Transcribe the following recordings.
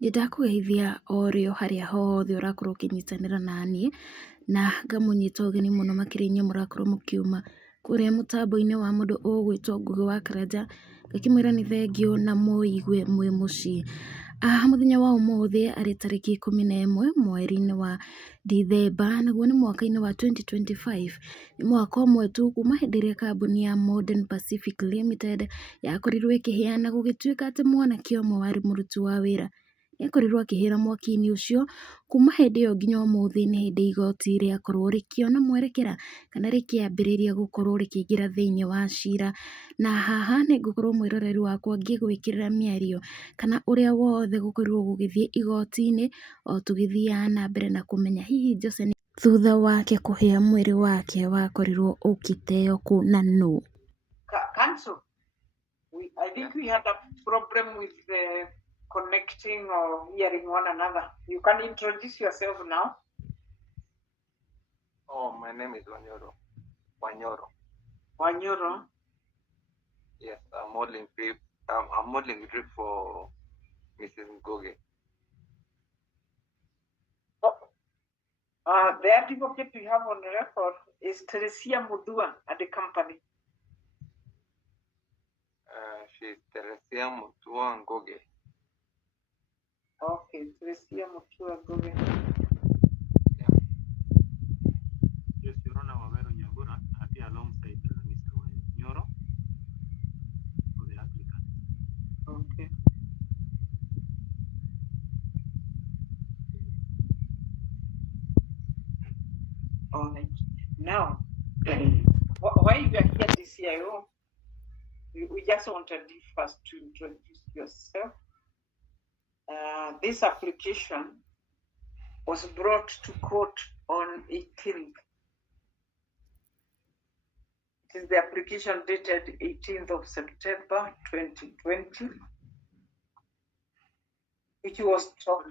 Nĩndakũgeithia o rĩo harĩa hothe ũrakorwo ũkĩnyitanĩra naniĩ, na ngamũnyita ũgeni mũno makĩria mũrakorwo mũkiuma kũrĩa mũtambo-inĩ wa mũndũ ũgwĩtwo Ngugi wa Karanja, ngakĩmwĩra nĩ thengiũ na mũigue mwĩ mũciĩ. Mũthenya wa ũmũthĩ arĩ tarĩki 11 mweri-inĩ wa Dithemba, naguo nĩ mwaka-inĩ wa 2025. Nĩ mwaka ũmwe tu kuma hĩndĩ ĩrĩa kambuni ya Modern Pacific Limited yakorirwo ĩkĩheana gũgĩtuĩka atĩ mwanake ũmwe warĩ mũruti wa wĩra nĩakorirwo akĩhĩra mwaki-inĩ ũcio. Kuma hĩndĩ ĩyo nginya ũmũthĩ nĩ hĩndĩ igoti rĩakorwo rĩkĩona mwerekera kana rĩkĩambĩrĩria gũkorwo rĩkĩingĩra thĩinĩ wa cira, na haha nĩ ngũkorwo mwĩroreri wakwa ngĩgwĩkĩrĩra mĩario kana ũrĩa wothe gũkorirwo gũgĩthiĩ igoti-inĩ, o tũgĩthiaga na mbere na kũmenya hihi Jose thutha wake kũhĩa mwĩrĩ wake wakorirwo ũgĩteo kũ na nũ. Council, I think we had a problem with the connecting or hearing one another. You can introduce yourself now. Oh, my name is Wanyoro. Wanyoro. Yes, I'm modeling drip. I'm modeling drip for Mrs. Ngoge. The advocate we have on record is Teresia Mudua at the company. She's Teresia Mutua Ngoge. Okay, Teresia Mutua Ngoge. Yes, Your Honor, Wawero Nyambura, appear alongside Mr. Wanyoro for the applicant. Okay. All right. Now, why you are here, DCIO? We just wanted you first to introduce yourself. This application was brought to court on 18th. It is the application dated 18th of September 2020, which was told.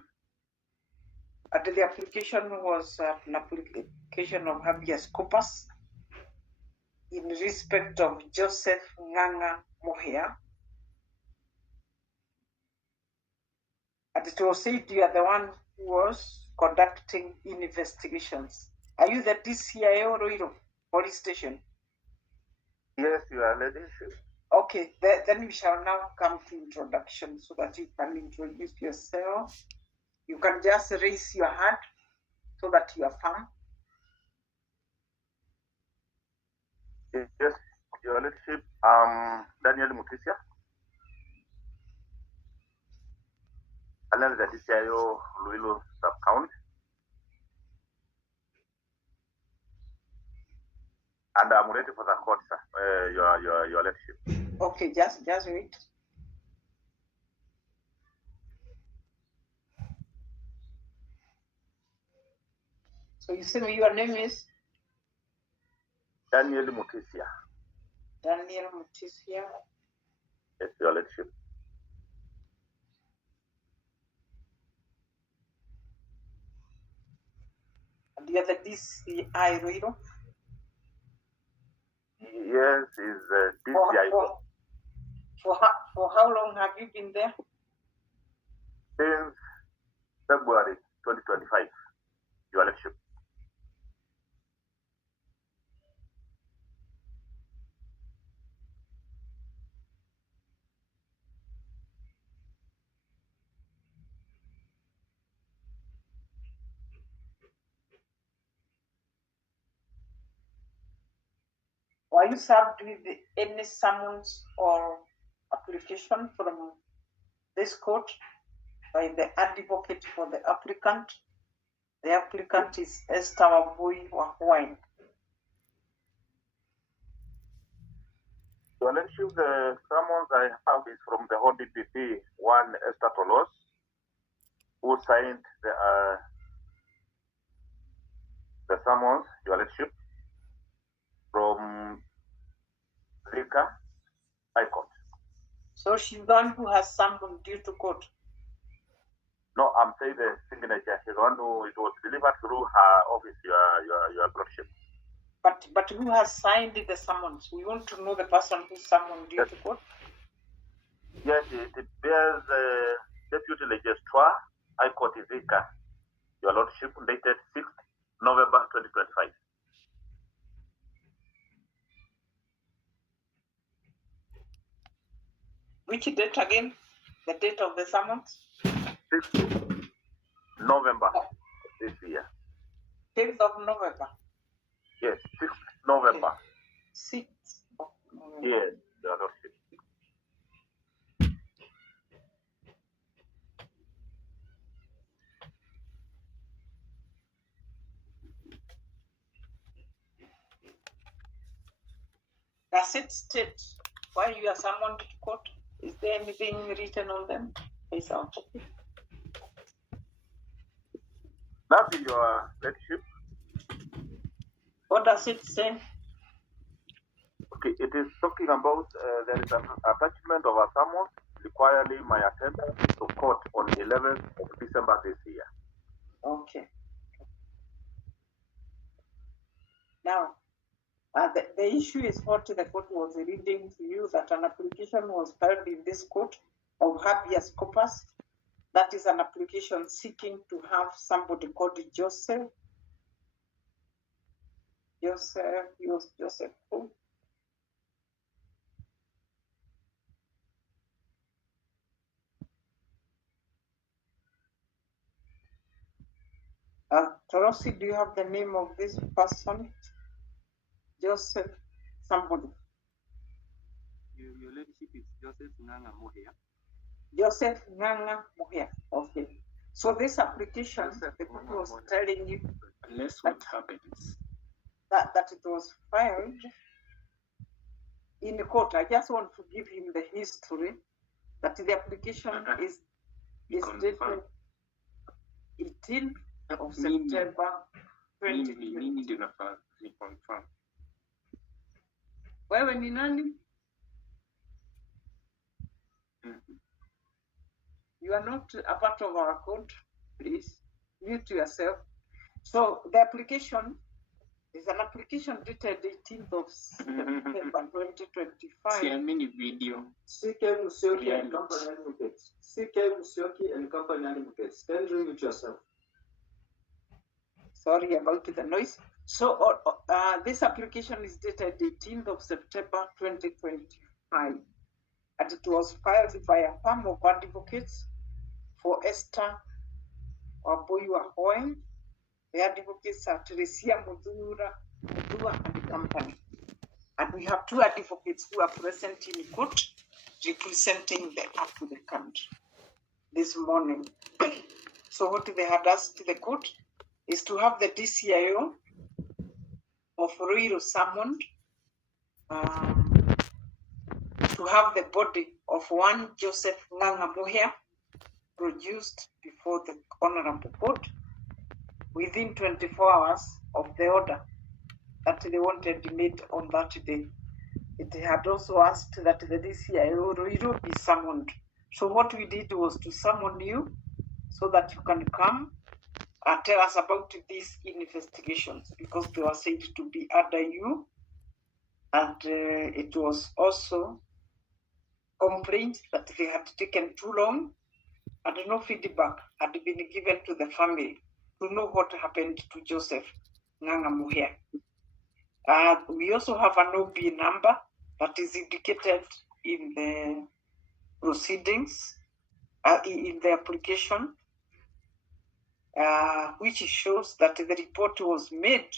The application was an application of habeas corpus in respect of Joseph Nganga Mohia. And it was said you are the one who was conducting investigations. Are you the DCIO Roiro police station? Yes, you are lady. Okay, then we shall now come to introduction so that you can introduce yourself. You can just raise your hand so that you are firm. Yes, Your Lordship. Daniel Mutisia. I am the DCIO Luilo sub-county. And I'm ready for the court, sir. Your Lordship. Okay, just wait. So you say your name is? Daniel Mutisia. Daniel Mutisia. Yes, Your Lordship. And you are the DCI Roiro? Yes, is DCI. For how long have you been there? Since February 2025, Your Lordship. Were you served with any summons or application from this court by the advocate for the applicant? The applicant is Esther Wabui Wahwine. Your Lordship, the summons I have is from the whole DPP, one Esther Tolos, who signed the summons, Your Lordship, from Rika High Court. So she's the one who has summoned you to court? No, I'm saying the signature. She's the one who it was delivered through her office, Your Lordship. But who has signed the summons? We want to know the person who summoned you to court. Yes, it bears Deputy Registrar, High Court Izika, Your Lordship, dated 6th November 2025. Which date again? The date of the summons? 6th November this year. 5th of November. Yes, 6th November. 6th of November. Yes, Your Lordship. Does it state why you are summoned to court? Is there anything written on them? Please, I'll check it. That's Your Lordship. What does it say? Okay, it is talking about there is an attachment of a summons requiring my attendance to court on 11th of December this year. Okay. Now, the issue is what the court was reading to you, that an application was filed in this court of habeas corpus. That is an application seeking to have somebody called Joseph. Joseph who? Torosi, do you have the name of this person? Joseph somebody. Your Lordship, is Joseph Nganga Mohia. Joseph Nganga Mohia. Okay. So this application, the court was telling you Unless what happens. that it was filed in the court. I just want to give him the history that the application is dated 18th of September 2020. Mimi ndio nafaa confirm. Wewe ni nani? You are not a part of our court, please. Mute yourself. So the application is an application dated 18th of September 2025. Siamini video. CK Musyoki and Company Advocates. CK Musyoki and Company Advocates. Can you mute yourself? Sorry about the noise. So this application is dated 18th of September 2025. And it was filed by a firm of advocates for Esther Waboywa-Hoy. The advocates are Teresia Mudura and Company. And we have two advocates who are present in court representing the applicant this morning. So what they had asked the court is to have the DCIO of Ruiru summoned, to have the body of one Joseph Nganga Mohia produced before the Honorable Court within 24 hours of the order that they wanted made on that day. It had also asked that the DCIO Ruiru be summoned. So what we did was to summon you so that you can come and tell us about these investigations, because they were said to be under you, and it was also complained that they had taken too long and no feedback had been given to the family to know what happened to Joseph Nganga Mohia. We also have an OB number that is indicated in the proceedings, in the application, which shows that the report was made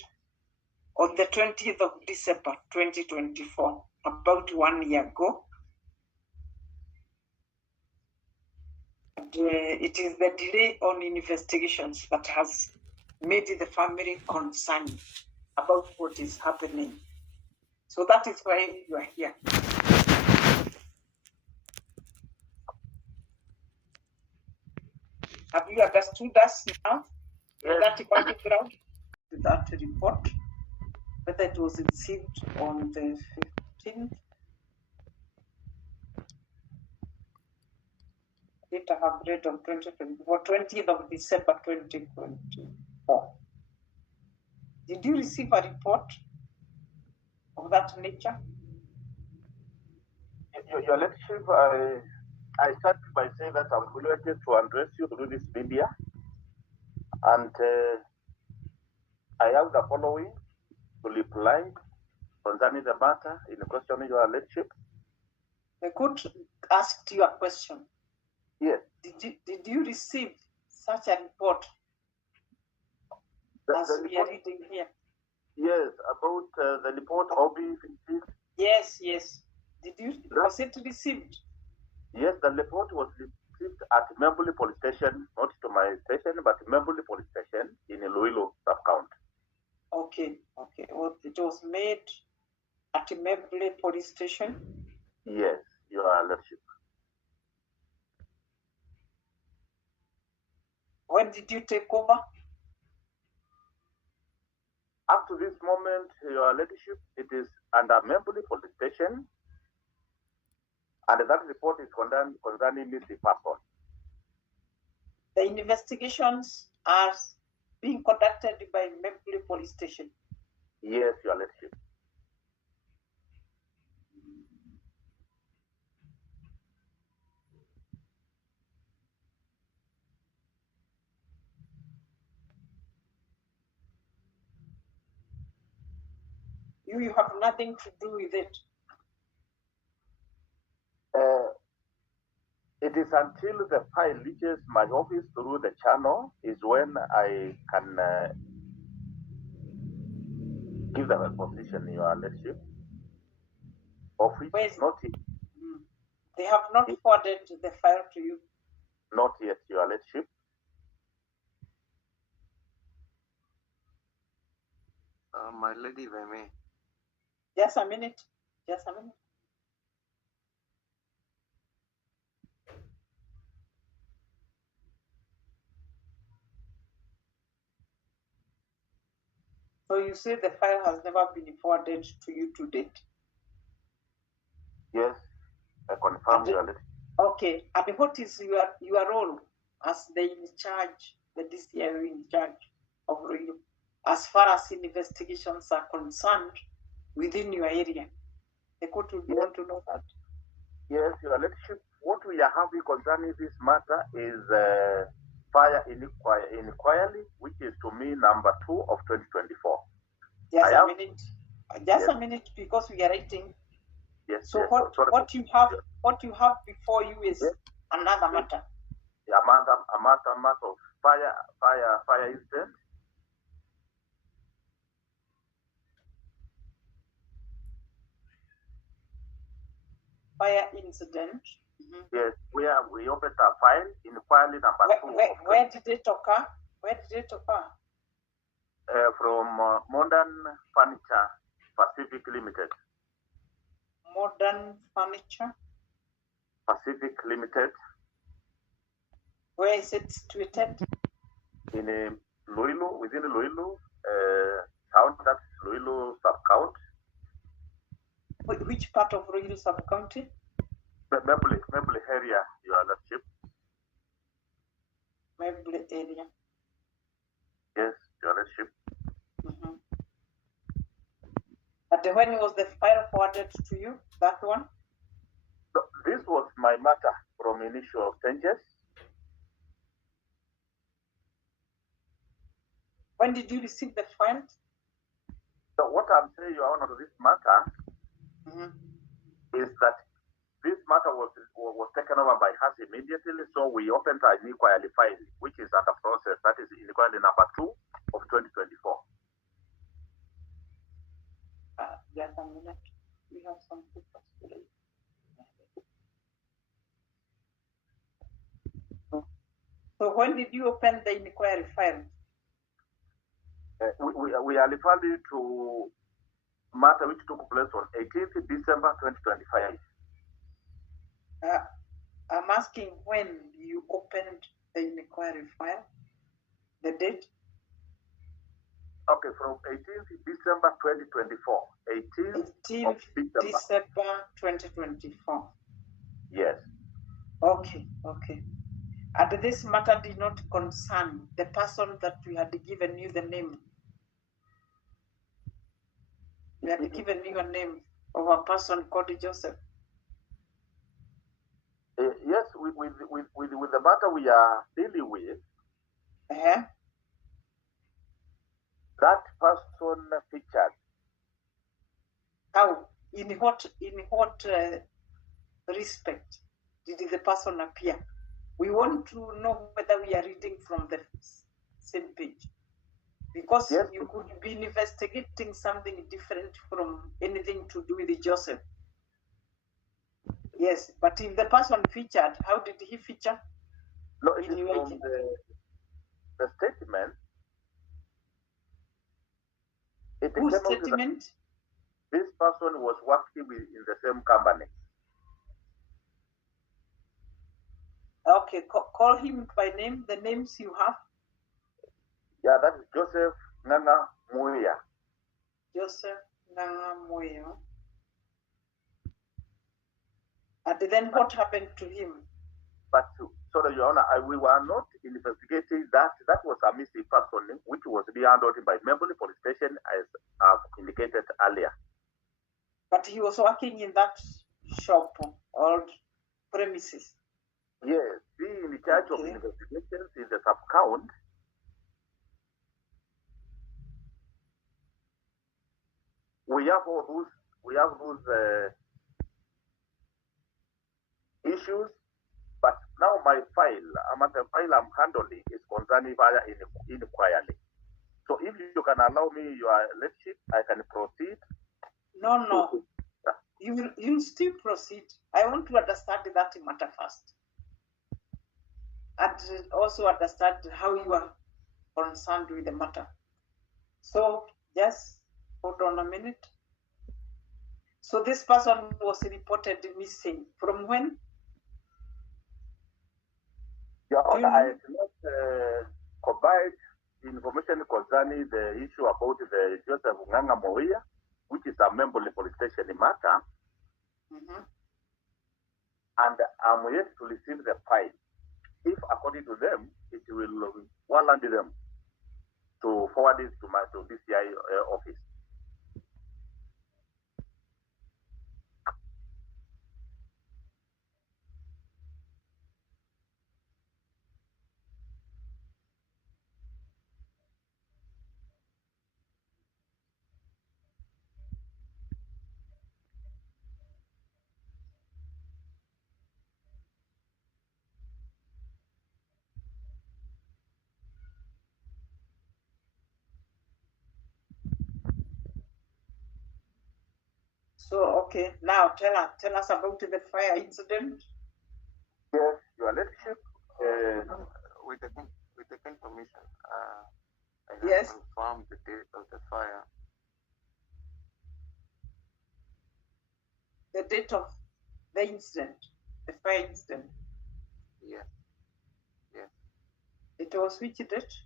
on the 20th of December 2024, about 1 year ago. And, it is the delay on investigations that has made the family concerned about what is happening. So that is why you are here. Have you understood us now? Yes. That background, that report, whether it was received on the 15th. I have read on 2024, 20th of December 2024. Did you receive a report of that nature? Your Lordship, I started by saying that I'm delighted to address you through this media, and I have the following to reply concerning the matter in question of your leadership. The court asked you a question. Yes. Did you receive such a report as The we report, are reading here? yes, about the report OB15. Yes. Was it received? Yes, the report was received at Membury Police Station, not to my station, but Membury Police Station in Iloilo sub-county. Okay. Well, it was made at Membury Police Station? Yes, your lordship. When did you take over? Up to this moment, your ladyship, it is under Membury Police Station, and that report is concerning missing person. The investigations are being conducted by Membury Police Station. Yes, your ladyship. You have nothing to do with it. It is until the file reaches my office through the channel is when I can give them a position, your lordship, of which not yet. They have not forwarded the file to you. Not yet, your lordship. My lady, if I may. Just a minute. So you say the file has never been forwarded to you to date? Yes, I confirm, your lordship. Okay, and what is your role as the in charge, the DCIO in charge of Ruiru, as far as investigations are concerned within your area? The court would want to know that. Yes, your lordship. What we are having concerning this matter is fire inquiry, which is to me number 2 of 2024. Just a minute, because we are writing. Yes. So yes, what you have before you is another matter. A matter of fire incident. Fire incident. Yes, where we opened a file inquiry number 2. Where did it occur? From Modern Furniture Pacific Limited. Modern Furniture Pacific Limited. Where is it situated? In Iloilo, within Iloilo, town, that's Iloilo sub-county. Which part of Ruiru sub-county? Membury area, your lordship. Membury area. Yes, your lordship. And when was the file forwarded to you? That one? So this was my matter from initial stages. When did you receive the file? So what I'm saying, Your Honor, to this matter is that this matter was taken over by us immediately, so we opened an inquiry file, which is under process. That is inquiry number 2 of 2024. Just a minute. We have some papers today. So when did you open the inquiry file? We are referring to matter which took place on 18th December 2025. I'm asking when you opened the inquiry file, the date? Okay, from 18th December 2024. 18th December 2024. Yes. Okay. And this matter did not concern the person that we had given you the name. We had given you a name of a person called Joseph. Yes, the matter we are dealing with, that person featured. How? In what respect did the person appear? We want to know whether we are reading from the same page. Because Yes. you could be investigating something different from anything to do with Joseph. Yes, but if the person featured, how did he feature? No, it In is your from the statement. It Whose came out that statement? this person was working in the same company. Okay, call him by name, the names you have. Yeah, that is Joseph Nanga Muya. Joseph Nangamoyo. And then what happened to him? But sorry, Your Honor, we were not investigating that. That was a missing person which was handled by Memberley Police Station, as I've indicated earlier. But he was working in that shop or premises. Yes, being in charge of investigations in the sub-count. We have those issues, but now my file, the file I'm handling is concerning via inquiry. So if you can allow me, Your Lordship, I can proceed. No. You still proceed. I want to understand that matter first. And also understand how you are concerned with the matter. So just hold on a minute. So this person was reported missing. From when? Yeah, I cannot provide information concerning the issue about the Joseph Nganga Moia, which is a member of the police station matter. And I'm yet to receive the file. If according to them, it will warrant them to forward it to DCI office. So okay, now tell us about the fire incident. Yes, Your Lordship. With the permission, I Yes. have confirmed the date of the fire. The date of the incident, the fire incident. Yes. It was which date? Just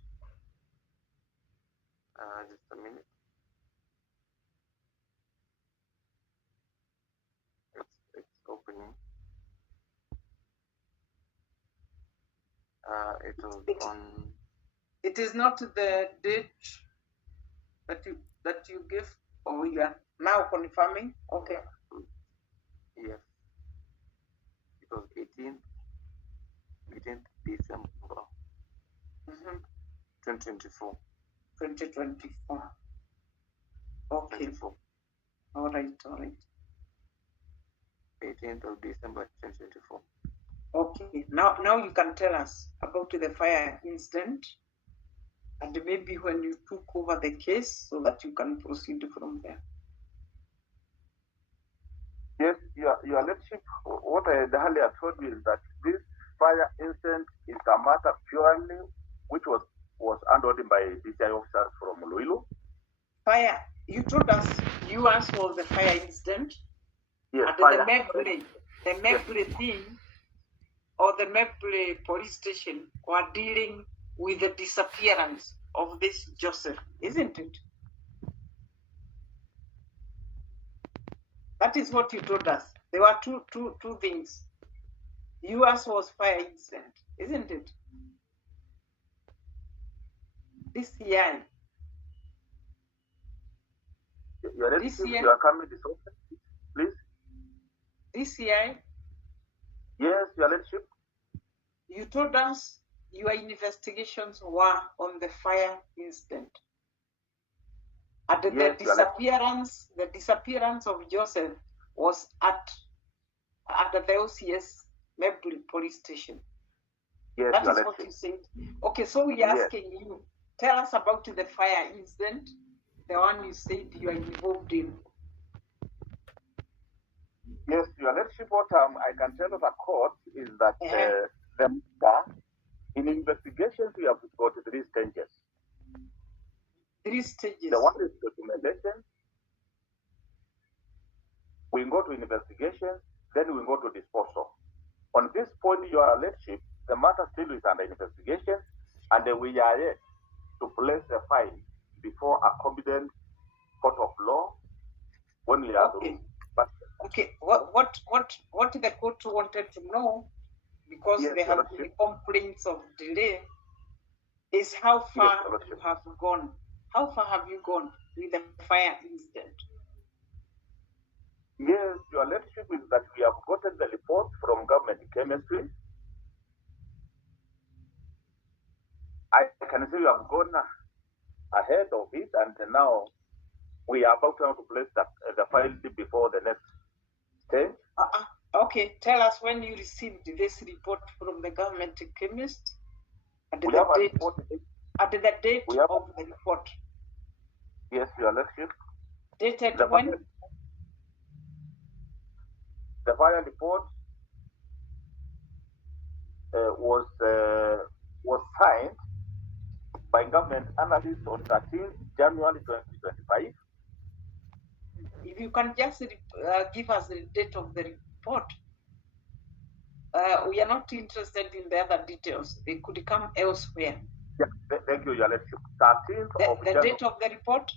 a minute. It's opening. It was on. It is not the date that you give, or you are now confirming. Okay. Yes. It was 18th December 2024. 2024. Okay. 24. All right. 18th of December 2024. Okay. Now you can tell us about the fire incident, and maybe when you took over the case, so that you can proceed from there. Yes, Your Lordship. What I earlier told you is that this fire incident is a matter purely which was handled by DCI officers from Luilu. Fire. You told us yours was the fire incident. Yes, and fire. the Maple thing, or the Maple police station, were dealing with the disappearance of this Joseph, isn't it? That is what you told us. There were two things. Yours was fire incident, isn't it? DCI. Your Lordship, you are coming this office, please. DCI. Yes, Your Lordship. You told us your investigations were on the fire incident. And Yes, you are right. the disappearance of Joseph was at the OCS Maple police station. Yes, That you are is right. what you said. Okay, so we're Yes. asking you, tell us about the fire incident, the one you said you are involved in. Yes, Your Lordship, what I can tell the court is that in investigations we have got 3 stages. 3 stages. The one is documentation. We go to investigation, then we go to disposal. On this point, Your Lordship, the matter still is under investigation, and we are yet to place the file before a competent court of law when we are Okay. But Okay, what the court wanted to know, because Yes, there Your have been Lordship. complaints of delay, is how far Your Lordship. you have gone. How far have you gone with the fire incident? Yes, Your Lordship, is that we have gotten the report from government chemistry. I can say we have gone ahead of it, and now we are about to place the file before the next stage. Okay, tell us when you received this report from the government chemist and We the have a date, report. and the date We have- of the report. Yes, Your Lordship. Dated The when? The fire report was signed by government analysts on 13th January 2025. If you can just give us the date of the report. We are not interested in the other details. They could come elsewhere. Yeah, thank you, Your Lordship. 13th of The January. date of the report?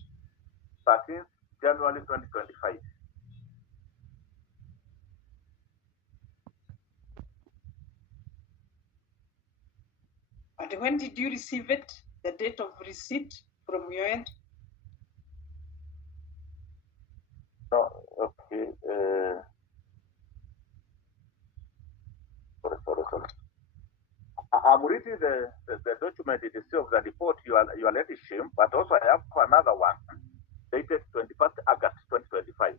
13th January 2025. And when did you receive it? The date of receipt from your end? No, okay. Sorry. I'm reading the document itself, the report, Your Lordship, but also I have another one dated 21st August 2025.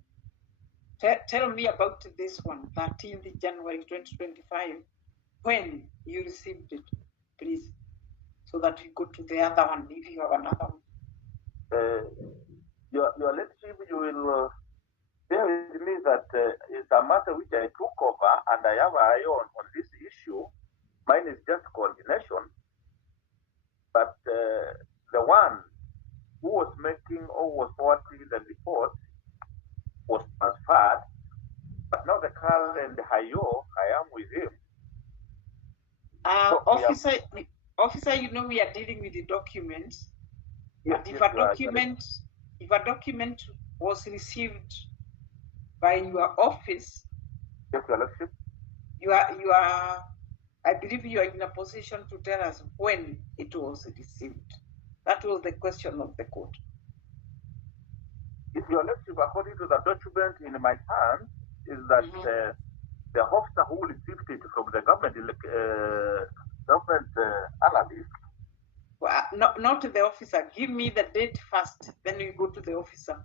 Tell me about this one, 13th January 2025, when you received it, please, so that we go to the other one, if you have another one. Your Lordship, you will bear with me that it's a matter which I took over, and I have an eye on this issue. Mine is just coordination, but the one who was making or was forwarding the report was transferred, but now the current Hayo, I am with him. Officer, you know we are dealing with the documents. Yes, and if a document was received by your office, yes, Your Lordship. you are I believe you are in a position to tell us when it was received. That was the question of the court. If Your Lordship, according to the document in my hand, is that the officer who received it from the government analyst. Well, not the officer. Give me the date first, then we go to the officer.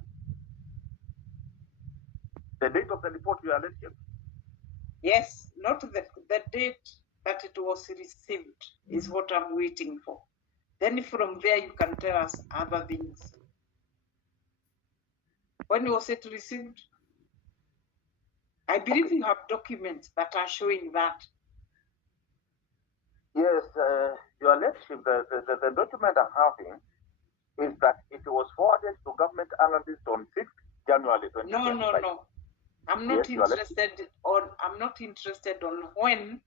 The date of the report, Your Lordship? Yes, not the date that it was received is what I'm waiting for. Then from there you can tell us other things. When was it received? I believe you have documents that are showing that. Yes, Your Lordship, the document I'm having is that it was forwarded to government analyst on 6th January 2025. No. I'm not interested on when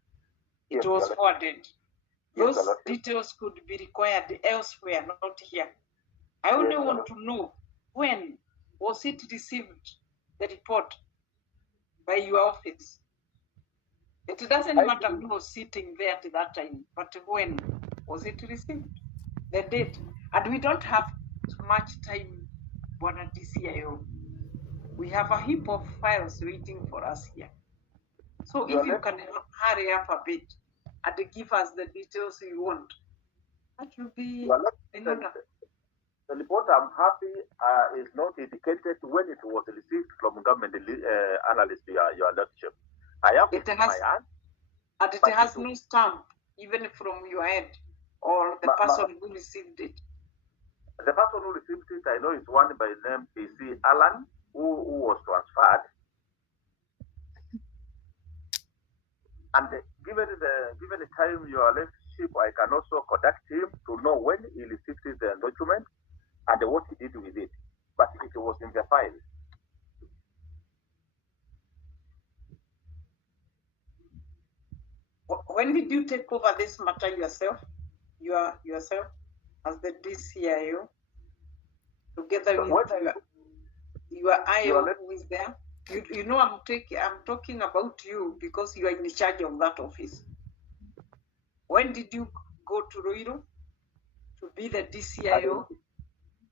it was forwarded. Those details could be required elsewhere, not here. I only want to know when was it received, the report, by your office. It doesn't matter who was sitting there at that time, but when was it received? The date. And we don't have much time, Bwana DCIO. We have a heap of files waiting for us here. So if you can hurry up a bit. and give us the details you want. That will be Well, in order. the report I'm happy is not indicated when it was received from government analyst, your lordship. I have it in my hand. And it has no stamp, even from your end, or the person who received it. The person who received it, I know, is one by name PC Alan, who was transferred. And given the time your relationship, I can also contact him to know when he received the document and what he did with it. But it was in the file. When did you take over this matter yourself? Yourself as the DCIO, together with your IO who is there? You know, I'm talking about you because you are in charge of that office. When did you go to Ruiru to be the DCIO?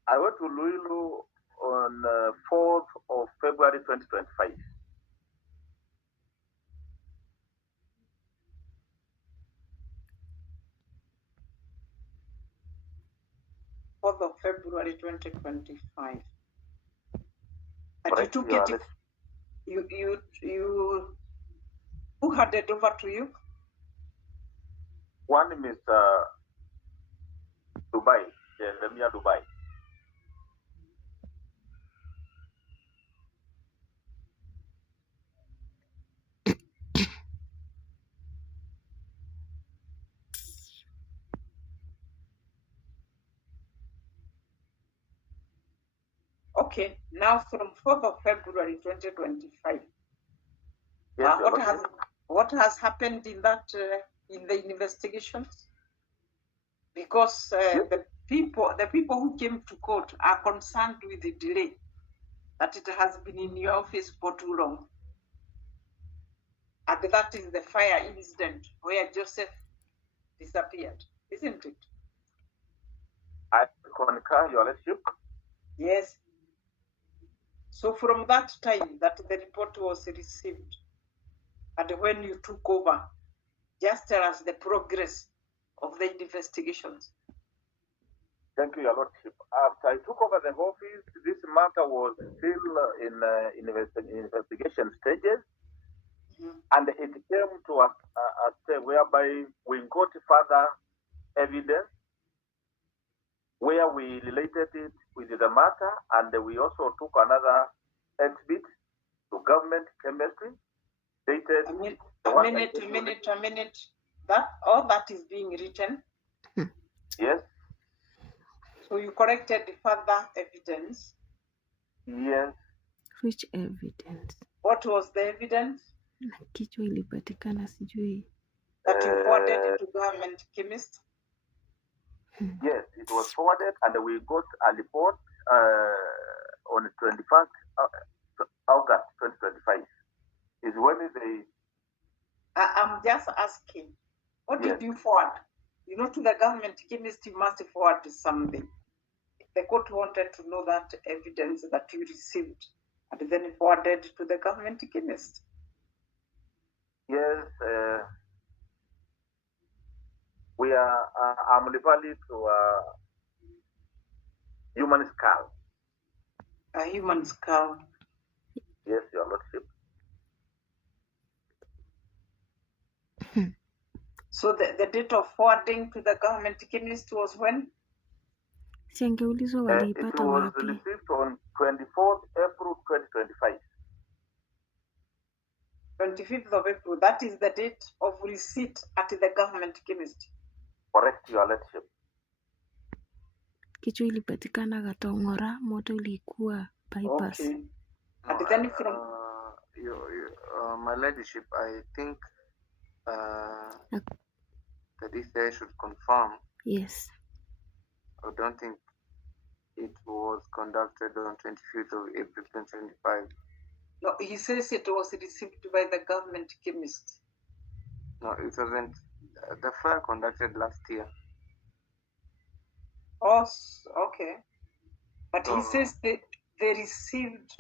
I went to Ruiru on 4th of February 2025. Of February 2025. And you took it. You who handed over to you? One Mr. Dubai, Lemia Dubai. Okay, now from 4th of February 2025. Yes, what has happened in that in the investigations? Because the people who came to court are concerned with the delay, that it has been in your office for too long. And that is the fire incident where Joseph disappeared, isn't it? I concur, your lordship. Yes. So from that time that the report was received, and when you took over, just tell us the progress of the investigations. Thank you, your lordship. After I took over the office, this matter was still in investigation stages, and it came to a step whereby we got further evidence where we related it with the matter, and we also took another exhibit to government chemistry dated. A minute. That all that is being written. Yes. So you corrected further evidence. Yes. Which evidence? What was the evidence? Kichwa ilipatikana sijui. That you forwarded to government chemist? Yes, it was forwarded, and we got a report on 21st August 2025. Is when they. I'm just asking, what did you forward? You know, to the government chemist, you must forward something. The court wanted to know that evidence that you received, and then forwarded to the government chemist. Yes, we are. I'm referring to a human skull. A human skull. Yes, your lordship. So the date of forwarding to the government chemist was when? Siangeulizwa waliipata wapi? It was received on 24th April 2025. 25th of April. That is the date of receipt at the government chemist. Correct, your lordship. Kichwa ilipatikana Gatong'ora, moto ulikuwa bypass. Okay. And then from my ladyship, I think the DCI should confirm. Yes. I don't think it was conducted on 25th of April 2025. No, he says it was received by the government chemist. No, it wasn't. The fire conducted last year. Oh, okay. But he says they received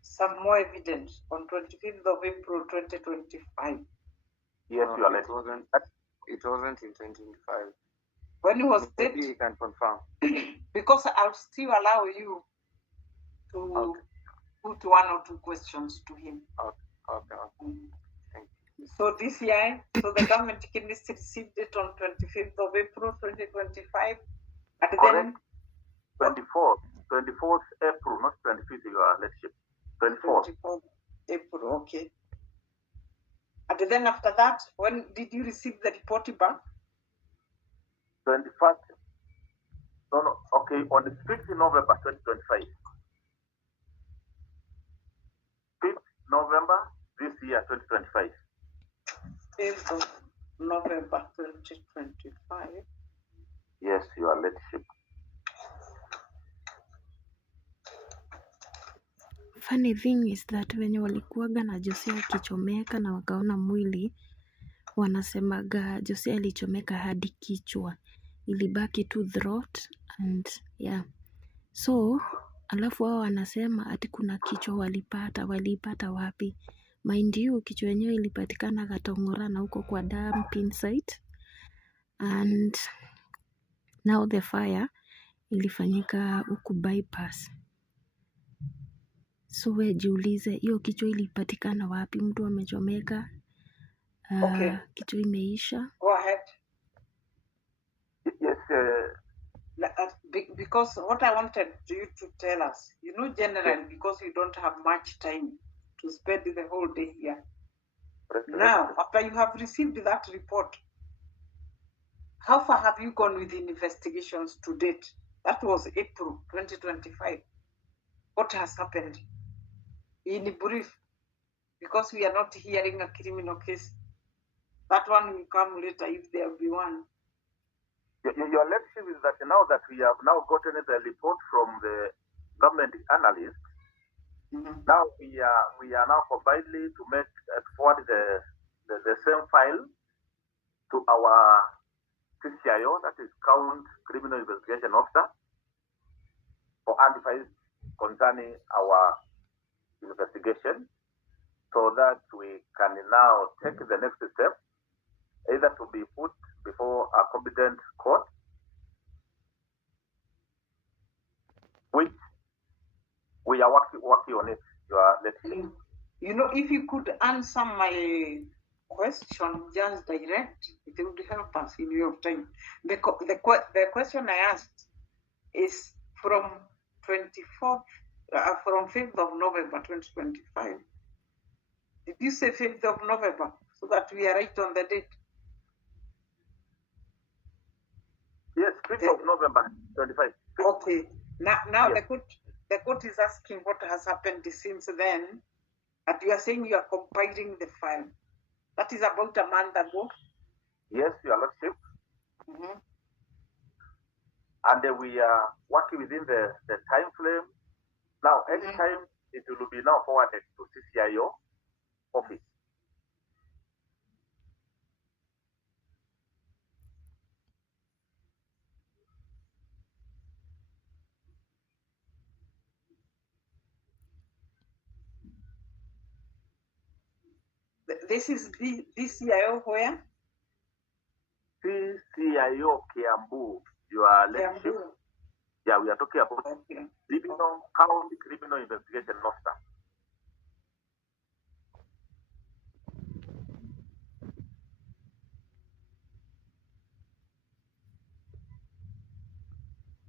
some more evidence on 25th of April 2025. Yes, you are right. it wasn't in 2025. When was Maybe it? he can confirm. Because I'll still allow you to Okay. put 1 or 2 questions to him. Okay. Thank you. So this year, so the government can received it on 25th of April 2025, and Correct. then 24th April, not 25th, your lordship. 24th. 24th April, okay. And then after that, when did you receive the report back? 21st. No. Okay, on the 5th November 2025. 5th November this year 2025. 5th of November 2025. Yes, your lordship. Funny thing is that wenye walikuwaga na Josia akichomeka na wakaona mwili, wanasemaga Josia alichomeka hadi kichwa, ilibaki tu throat and yeah. So alafu wao wanasema ati kuna kichwa walipata wapi? Mind you, kichwa yenyewe ilipatikana Gatong'ora na huko kwa dumping site, and now the fire ilifanyika huku bypass. So we jiulize, hiyo kichwa ilipatikana wapi? Mtu amechomeka, Okay. kichwa imeisha. Go ahead. Yes, Because what I wanted you to tell us, generally, because you don't have much time to spend the whole day here. Now, after you have received that report, how far have you gone with the investigations to date? That was April 2025. What has happened? In brief, because we are not hearing a criminal case. That one will come later if there will be one. Your lordship is that now that we have now gotten the report from the government analyst, now we are now completely to make forward the same file to our CCIO, that is Count Criminal Investigation Officer, for advice concerning our investigation, so that we can now take the next step, either to be put before a competent court, which we are working on it. If you could answer my question just direct, it would help us in your time. The question I asked is from 5th of November 2025. Did you say 5th of November, so that we are right on the date? Yes, 5th of November 25. Okay. Now yes. the court is asking what has happened since then, and you are saying you are compiling the file. That is about a month ago. Yes, your lordship. And we are working within the time frame. Now, anytime it will be now forwarded to CCIO office. This is the CCIO where? CCIO Kiambu, your lordship. Yeah, we are talking about County Criminal Investigation Officer.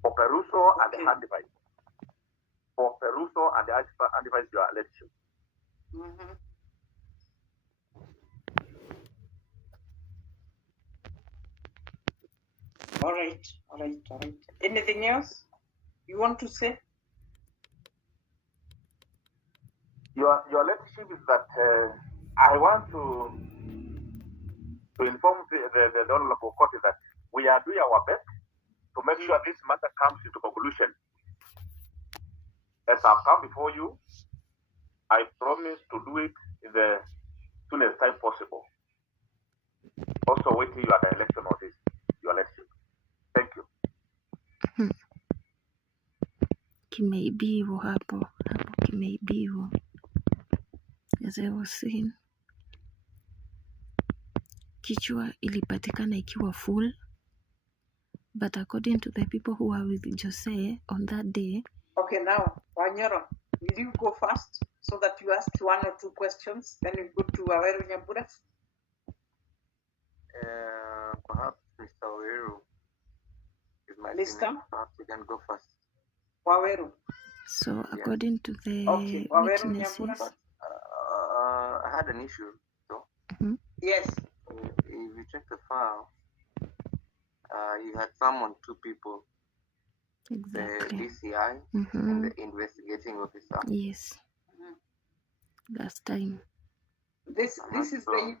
For Peruso and the hand device. For Peruso and the hand device, your lordship. All right. Anything else you want to say? Your lordship is that I want to inform the honorable court that we are doing our best to make sure this matter comes into conclusion. As I've come before you, I promise to do it in the soonest time possible. Also waiting your direction on this, your lordship. Thank you. Kimeibiwa hapo kimeibiwa, as I was saying, kichwa ilipatikana ikiwa full, but according to the people who were with Jose on that day. Okay, now, Wanyoro, will you go first so that you ask 1 or 2 questions, then you go to Waweru Nyambura? Perhaps Mr. Oweru is my Mr. senior. Perhaps you can go first. Waweru. So according to the Okay, Waweru witnesses, Nyambura. I had an issue. So Yes. if you check the file, you had summoned 2 people, exactly. the DCI and the investigating officer. Yes. Last time. This is the.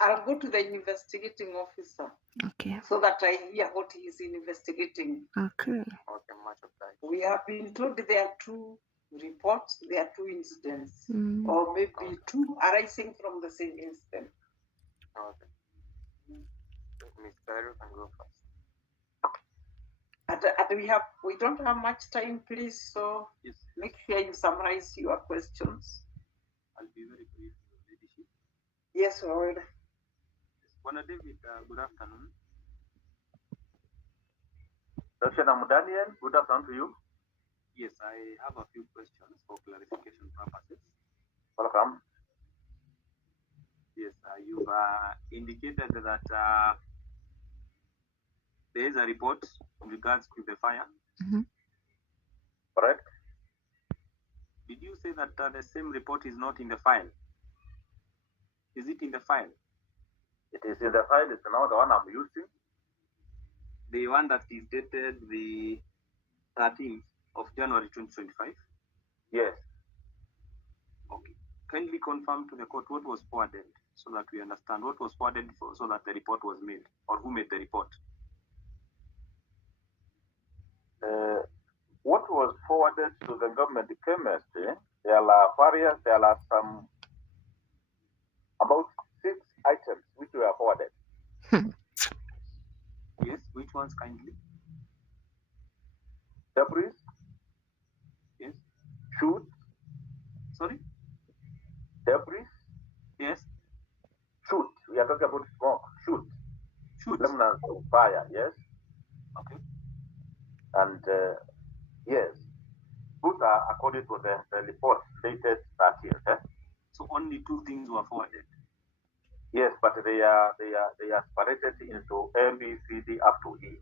I'll go to the investigating officer. Okay. So that I hear what he is investigating. Okay. Okay, much obliged. We have been told there are 2 reports, there are 2 incidents, or maybe 2 arising from the same incident. Okay. Mr. Oweru can go first. And we don't have much time, please. So Yes, make sure you summarize your questions. I'll be very brief, Your Ladyship. Yes, Lord. Bwana David, good afternoon. Dr. Daniel, good afternoon to you. Yes, I have a few questions for clarification purposes. Welcome. Yes, you've indicated that there is a report in regards to the fire. Correct. Did you say that the same report is not in the file? Is it in the file? It is in the file. It's now the one I'm using. The one that is dated the 13th of January 2025? Yes. Okay. Kindly confirm to the court what was forwarded so that we understand what was forwarded so that the report was made, or who made the report. What was forwarded to the government chemistry, there are various, there are some, about 6 items which were forwarded. Yes, which ones kindly? Debris, Yes. shoot, Sorry? debris, Yes. shoot. We are talking about smoke, shoot. Shoot. Remnants of fire, yes. Okay. And yes, both are according to the report dated 13th. So only 2 things were forwarded. Yes, but they are separated into A, B, C, D up to E,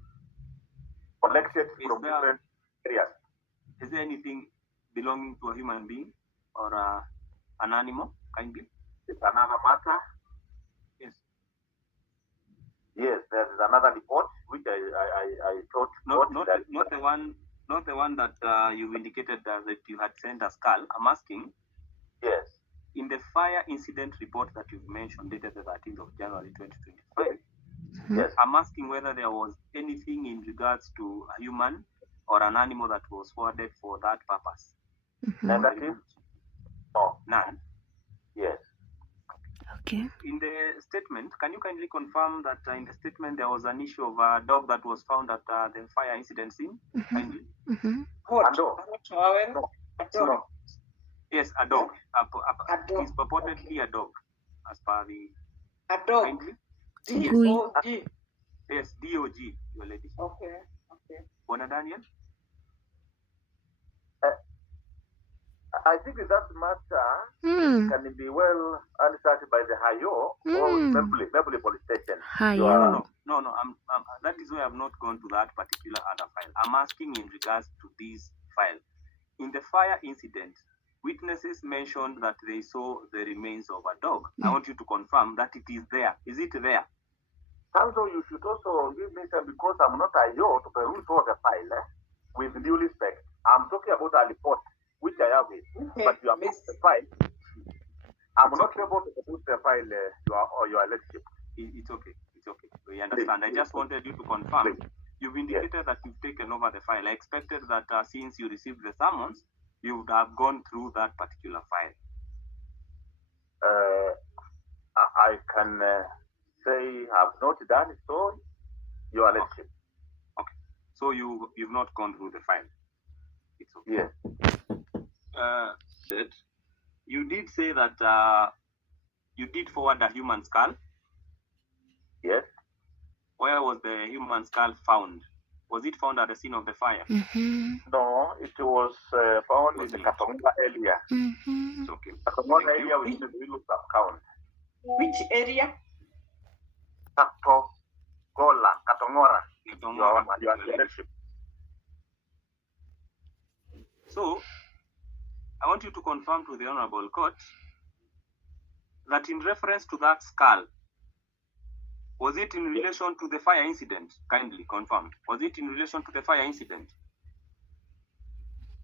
collected from different areas. Is there anything belonging to a human being or an animal, kindly? It's another matter. Yes. Yes, there is another report which I thought Not the one that you indicated that you had sent a skull. I'm asking. Yes. In the fire incident report that you've mentioned, dated the 13th of January 2025, Yes. I'm asking whether there was anything in regards to a human or an animal that was forwarded for that purpose. Negative? No. None. Yes. Okay. In the statement, can you kindly confirm that in the statement there was an issue of a dog that was found at the fire incident scene? Kindly? What? A dog. No. A dog. No. Yes, a dog. A dog. It's purportedly a dog, as per the. A dog. Kindly? D-O-G. Yes, D-O-G, Your Lady. Okay. Bwana Daniel? I think that matter can be well answered by the Hayo or Mebuli police station. Hayo. No. That is why I've not gone to that particular other file. I'm asking in regards to this file. In the fire incident, witnesses mentioned that they saw the remains of a dog. I want you to confirm that it is there. Is it there? Also, you should also give me some, because I'm not a yo to peruse all the file, with due respect. I'm talking about a report, which I have it. Okay. But you have missed the file. I'm not able to put the file, your leadership. It's okay. We understand. Please. I just wanted you to confirm. Please. You've indicated that you've taken over the file. I expected that since you received the summons, you would have gone through that particular file. I can say I've not done so, your leadership. Okay. So you've not gone through the file. It's okay. Yes. You did say that you did forward a human skull. Yes. Where was the human skull found? Was it found at the scene of the fire? No, it was found in Was the it? Katonga area. It's okay. Katonga Thank area you. within the Luilu sub-county. Which area? Katogola, Katongora. Katongora. Your leadership. So, I want you to confirm to the Honorable Court that in reference to that skull, was it in relation to the fire incident? Kindly confirm. Was it in relation to the fire incident?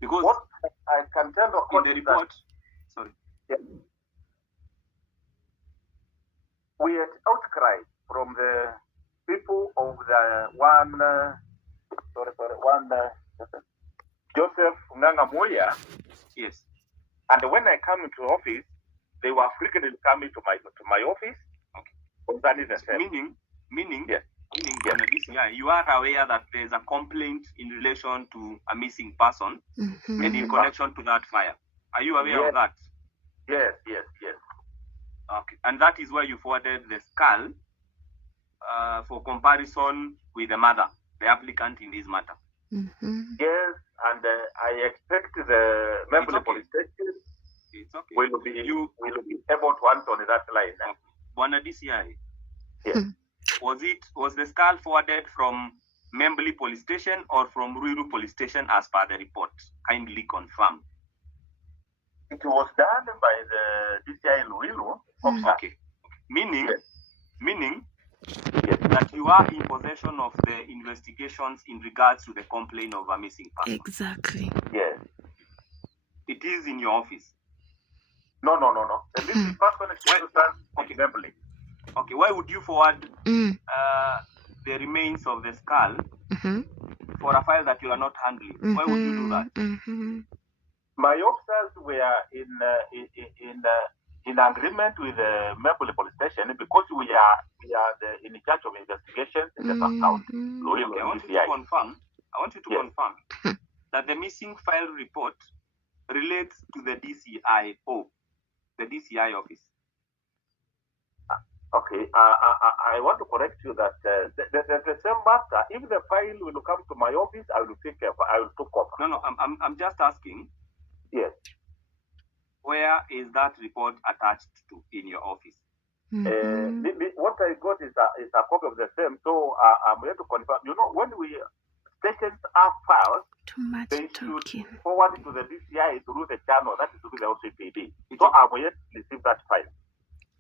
Because what I can tell the in court the is report, sorry. that we had outcry from the people of the one Joseph Nganga Moya. Yes. And when I come into office, they were frequently coming to my office. Okay. Concerning the same. Meaning, yes. Bwana DCI, you are aware that there is a complaint in relation to a missing person and in connection to that fire. Are you aware of that? Yes. Okay. And that is why you forwarded the skull for comparison with the mother, the applicant in this matter. Yes, and I expect the member police station will be able to answer on that line. Bwana DCI. Yes. Was the skull forwarded from Membli police station or from Ruiru police station as per the report? Kindly confirm. It was done by the DCI Ruiru. Okay. Meaning that you are in possession of the investigations in regards to the complaint of a missing person. Exactly. Yes. It is in your office. No. The missing person is okay. Membli. Okay, why would you forward the remains of the skull for a file that you are not handling? Why would you do that? My officers were in agreement with the Maple Police Station because we are in charge of investigations in the sub-county. Okay, I want you to confirm that the missing file report relates to the DCIO, the DCI office. Okay, I want to correct you that the same matter. If the file will come to my office, I will take over. No, I'm just asking. Yes. Where is that report attached to in your office? What I got is a copy of the same. So I'm here to confirm. You know, when stations are filed, they should forward it to the DCI through the channel. That is through the OCPD. So I'm here to receive that file.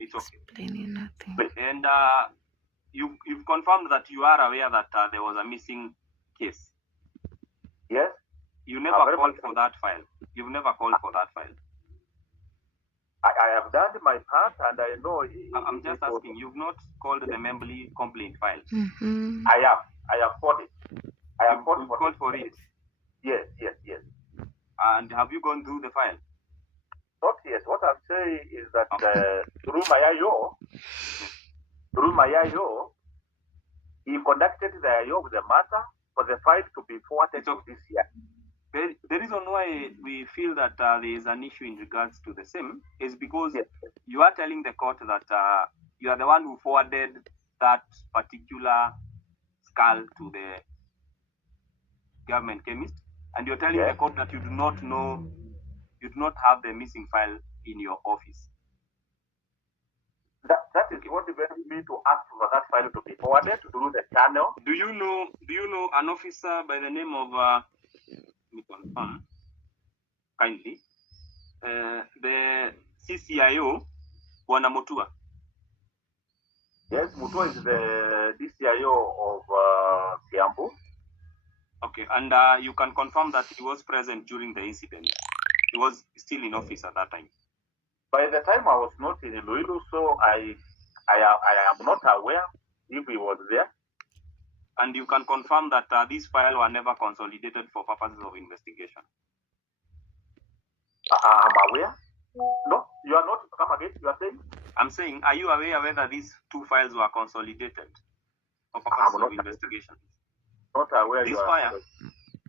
It's okay. Explaining nothing. And you've confirmed that you are aware that there was a missing case. Yes. You never called for that file. You've never called for that file. I have done my part, and I know. I'm just asking. You've not called the Membly complaint file. I have called it. I have called for it. Yes. And have you gone through the file? Not yet. What I'm saying is that through my IO, he conducted the IO with the matter for the file to be forwarded to this year. The reason why we feel that there is an issue in regards to the same is because you are telling the court that you are the one who forwarded that particular skull to the government chemist, and you're telling the court that you do not have the missing file in your office. That is what brings me to ask for that file to be forwarded through the channel. Do you know an officer by the name of let me confirm kindly the CCIO Bwana Mutua? Yes, Mutua is the DCIO of Kiambu. Okay, and you can confirm that he was present during the incident. He was still in office at that time. By the time I was not in Luilu, so I am not aware if he was there. And you can confirm that these files were never consolidated for purposes of investigation. I'm aware. No, you are not. Come again. You are saying? I'm saying, are you aware whether these two files were consolidated for purposes of investigation? Not aware. This fire.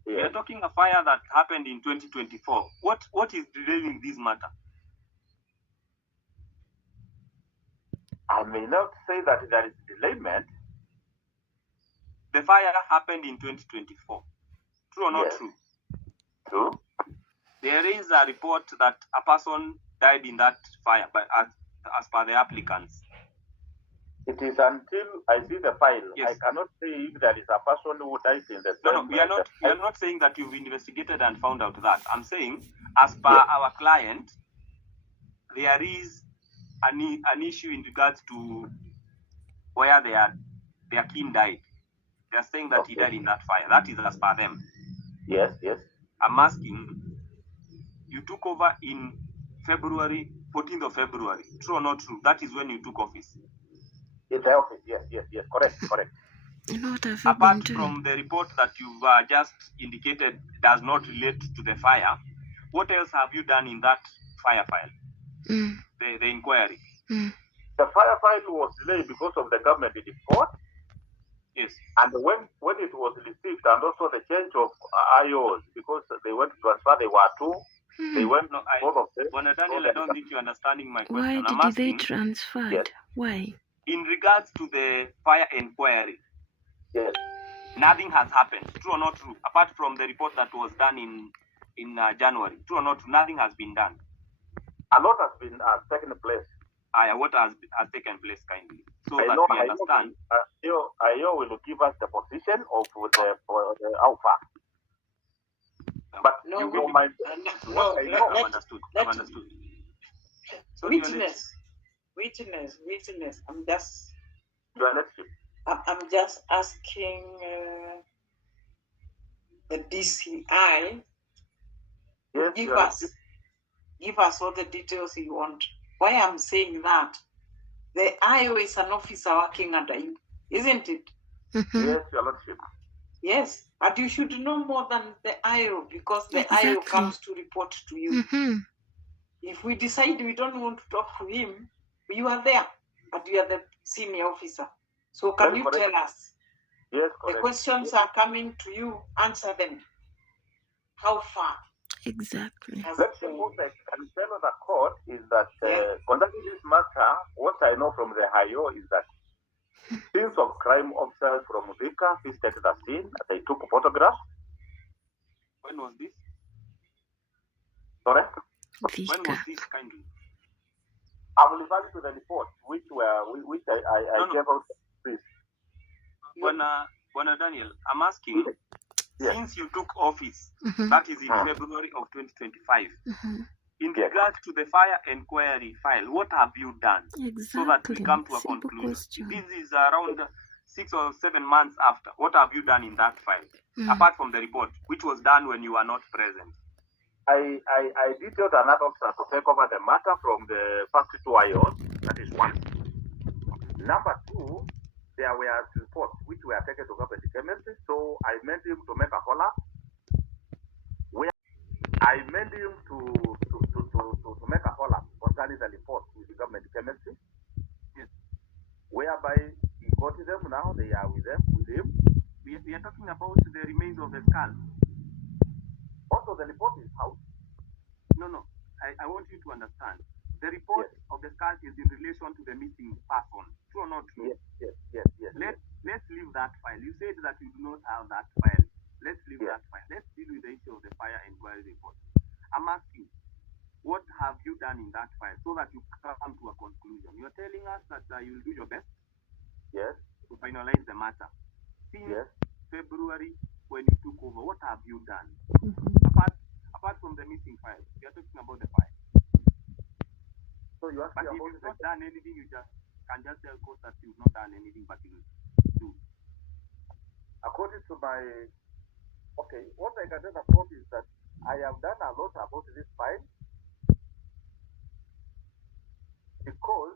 We are talking a fire that happened in 2024. What is derailing this matter? I may not say that there is delayment. The fire happened in 2024. True or not Yes. true? True. There is a report that a person died in that fire, but as per the applicants. It is until I see the file. Yes. I cannot say if there is a person who died in the No, same. we are not saying that you've investigated and found out that. I'm saying, as per our client, there is an issue in regards to where their kin died. They are saying that he died in that fire. That is as per them. Yes, yes. I'm asking, you took over in February, 14th of February. True or not true? That is when you took office. In the office, yes. Correct. You know what have you been Apart doing? from the report that you've just indicated does not relate to the fire, what else have you done in that fire file? The inquiry? The fire file was delayed because of the government report. Yes. And when it was received, and also the change of IOs, because they went to transfer, they were two. They went both of them. Well, Daniel, I don't think you're understanding my question. Why I'm did they asking, transferred? Yes. Why? in regards to the fire inquiry, Yes. nothing has happened. True or not true? Apart from the report that was done in January. True or not true? Nothing has been done. A lot has been taken place. What has taken place kindly? So I that know, we understand. IO will give us the position of the how far. But No, you no, mind no, I've understood. So witness. I'm just asking the DCI to give us all the details you want. Why I'm saying that, the IO is an officer working under you, isn't it? Yes, Your Lordship. Yes, but you should know more than the IO, because the Exactly. IO comes to report to you. If we decide we don't want to talk to him, you are there, but you are the senior officer. So can you tell us? Yes, the correct. questions are coming to you, answer them. How far? Exactly. Let's say what I can tell the court is that concerning this matter, what I know from the IO is that scenes of crime officers from Vika visited the scene. They took photographs. When was this? Sorry? When was this kindly? I'm referring to the report which I gave out. Please. When Daniel, I'm asking, since you took office, that is in February of 2025, in regards to the fire inquiry file, what have you done? So that we come to a conclusion. This is around 6 or 7 months after. What have you done in that file? Apart from the report, which was done when you were not present? I detailed another officer to take over the matter from the first two IOs. That is one. Number two, there were reports which were taken to government chemistry, so I made him to make a follow-up. Where I made him to make a follow-up concerning the report with the government chemistry. Yes. Whereby he got them now, they are with him. We are talking about the remains of the skull. Also, the report is out. No. I want you to understand. The report of the skull is in relation to the missing person. True or not true? Yes. Let's leave that file. You said that you do not have that file. Let's leave that file. Let's deal with the issue of the fire inquiry report. I'm asking, what have you done in that file so that you come to a conclusion? You're telling us that you'll do your best to finalize the matter. Since February, when you took over, what have you done? Apart from the missing file, we are talking about the file. So you ask but if about you've not done anything, you can just tell court that you've not done anything, but you do. According to my what I can tell the court is that I have done a lot about this file because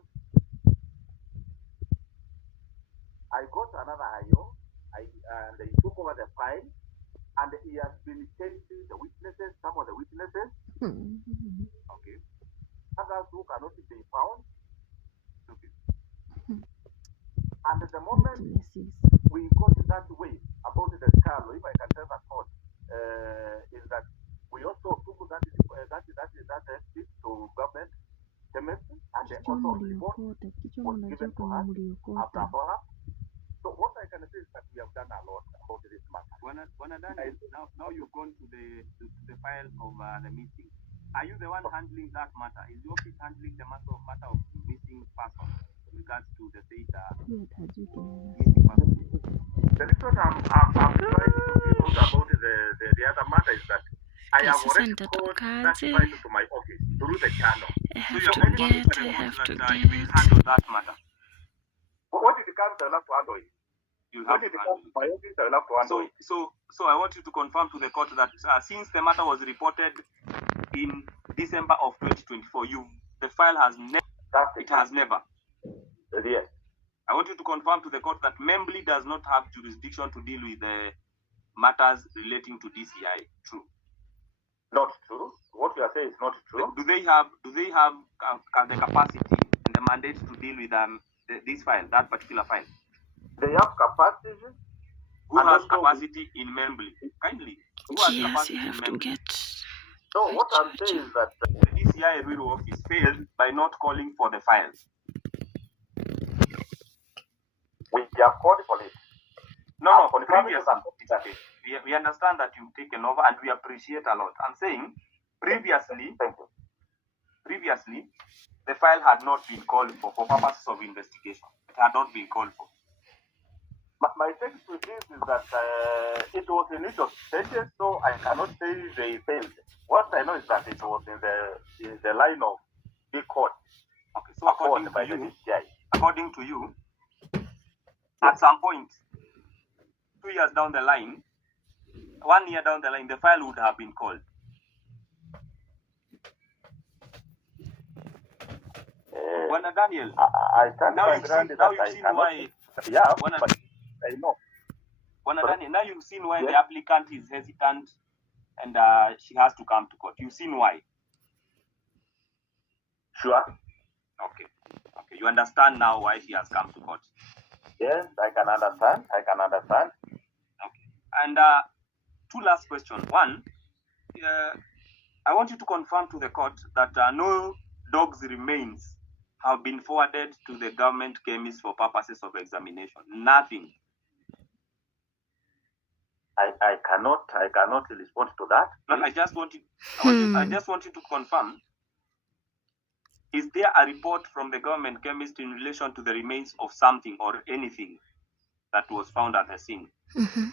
I got another IO and he took over the file and he has been changing the witnesses, some of the witnesses. Okay. Others who cannot be found. Okay. And the moment we got that way about the skull, if I can tell the court, is that we also took that to government chemistry and they also report mliokota. Kichwa was mnajua given to kwenye us after mliokota. follow-up. So what I can say is that we have done a lot about this matter. Bwana Daniel, now you've gone to the file of the missing. Are you the one handling that matter? Is your office handling the matter of missing person with regards to the said Hiyo hajui Kiingereza. missing person? The reason I'm trying to find out about the other matter is that I have Sasa already called that nitatokaje? file to my office through the channel. I So have you're to confirming get, the I report have to that you will get. handle that matter. What did the council have to handle it? You'll When have did to it handle come to it. my office? I will have to handle it. So I want you to confirm to the court that since the matter was reported in December of 2024, the file has never. Yes. I want you to confirm to the court that Membly does not have jurisdiction to deal with the matters relating to DCI. True. Not true. What you are saying is not true. Do they have the capacity and the mandate to deal with this file, that particular file? They have capacity. Who And has also capacity in Membly? Kindly. Who has Yes, you capacity in have to Membly? get. So what I'm saying is that The DCI Ruiru office failed by not calling for the files. we have called for it. No, confirming previously, that. it's okay. We understand that you've taken over and we appreciate a lot. I'm saying previously, Thank you. the file had not been called for purposes of investigation. It had not been called for. My text with this is that it was in initial stages, so I cannot say they failed. What I know is that it was in the line of the court. Okay, so according to you, at some point, 2 years down the line, 1 year down the line, the file would have been called. Bwana Daniel, I stand now by you've granted seen, that now I you've seen cannot. why. Yeah, Bwana, but I know. Bwana Daniel, now you've seen why Yes. the applicant is hesitant and she has to come to court. You've seen why. Sure. Okay. You understand now why she has come to court. Yes, I can understand. Okay. And two last questions. One, I want you to confirm to the court that no dog's remains have been forwarded to the government chemist for purposes of examination. Nothing. I cannot respond to that. No, I just want you to confirm. Is there a report from the government chemist in relation to the remains of something or anything that was found at the scene? Mm-hmm.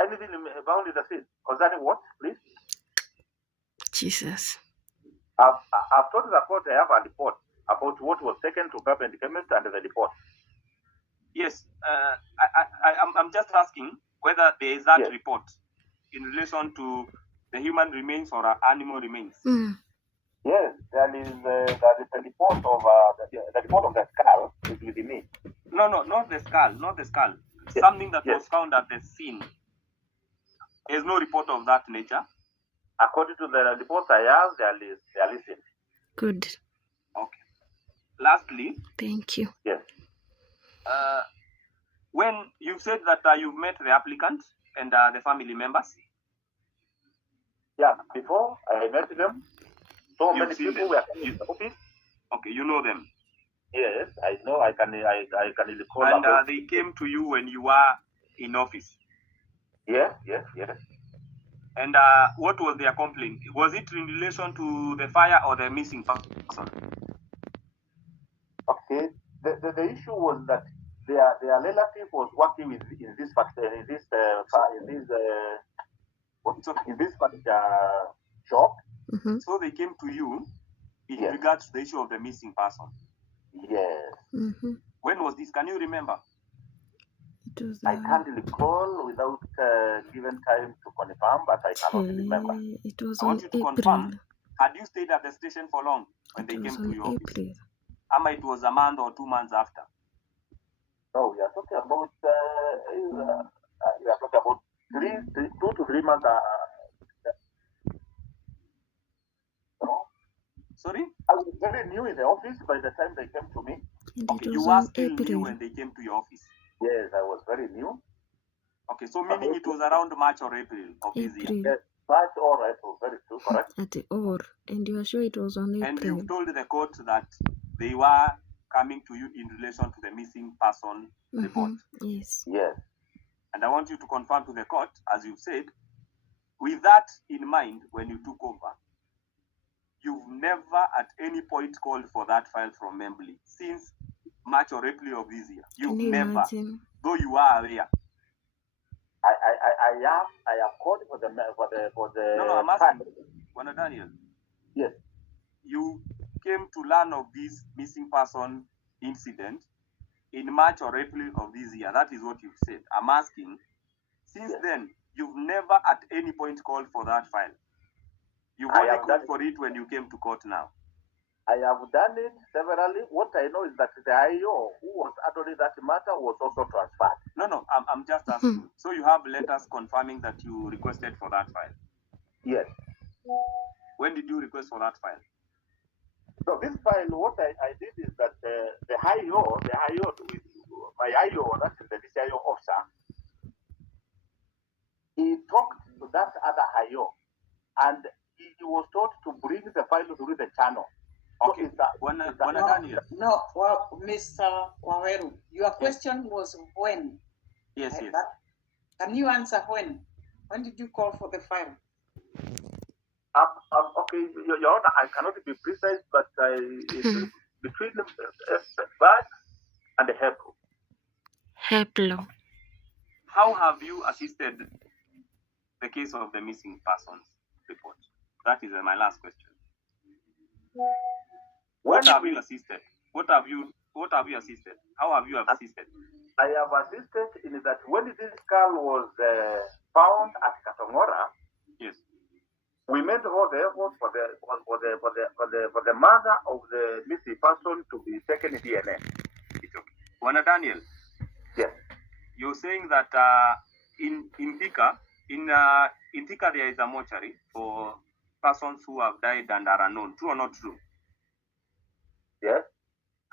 Anything found in the scene concerning what, please? Jesus. I've told the court I have a report about what was taken to government chemist and the report. Yes, I'm just asking whether there is that Yes. report in relation to the human remains or animal remains. Mm. Yes, there is the report of the report of the skull is with me. No, not the skull. Yes. Something that Yes. was found at the scene. There's no report of that nature. According to the reports I have, they are listed. Good. Okay. Lastly, Thank you. Yes. when you said that you've met the applicant and the family members, Yeah, before I met them, so You've many seen people them. were coming to the office. okay, you know them, Yes, I know. I can recall and about. they came to you when you were in office. Yes. And what was their complaint? Was it in relation to the fire or the missing person? Okay. The issue was that their relative was working in this shop. Mm-hmm. So they came to you in Yes. regards to the issue of the missing person. Yes. Mm-hmm. When was this? Can you remember? It was I can't recall without given time to confirm, but I cannot remember. it was I on want you to April. confirm. Had you stayed at the station for long when It they was came to on your office? April. Ama it was a month or 2 months after? No, we are talking about 2 to 3 months. Sorry? I was very new in the office by the time they came to me. And Okay, it you was were on still new April. when they came to your office. Yes, I was very new. Okay, so meaning it was around March or April of this year. April. Yes, March or April, very true, correct? At the or. And you are sure it was on And April. you've told the court that they were coming to you in relation to the missing person report. Yes. Yes. And I want you to confirm to the court, as you've said, with that in mind, when you took over, you've never at any point called for that file from Membly since March or April of this year. You've Can you never, imagine? though you are aware. I have called for the No, I'm asking, Bwana Daniel. Yes. You came to learn of this missing person incident in March or April of this year. That is what you've said. I'm asking, since then, you've never at any point called for that file. You've only called for it when you came to court now. I have done it severally. What I know is that the IO who was handling that matter was also transferred. No, I'm just asking. So you have letters confirming that you requested for that file? Yes. When did you request for that file? So this file, what I did is that the IO, my IO, that is the DCIO officer, he talked to that other IO, and he was told to bring the file through the channel. Okay, Daniel. No, well, Mr. Waweru, your question was when? Yes. Can you answer when? When did you call for the file? Okay, Your Honor, I cannot be precise, but it's between March and April. How have you assisted the case of the missing persons report? That is my last question. What have you assisted? What have you assisted? How have you assisted? I have assisted in that when this car was found at Katongora. Yes. We made all the efforts for the mother of the missing person to be taken in DNA. It's okay. Bwana Daniel. Yes. You're saying that in Thika there is a mortuary for persons who have died and are unknown. True or not true? Yes.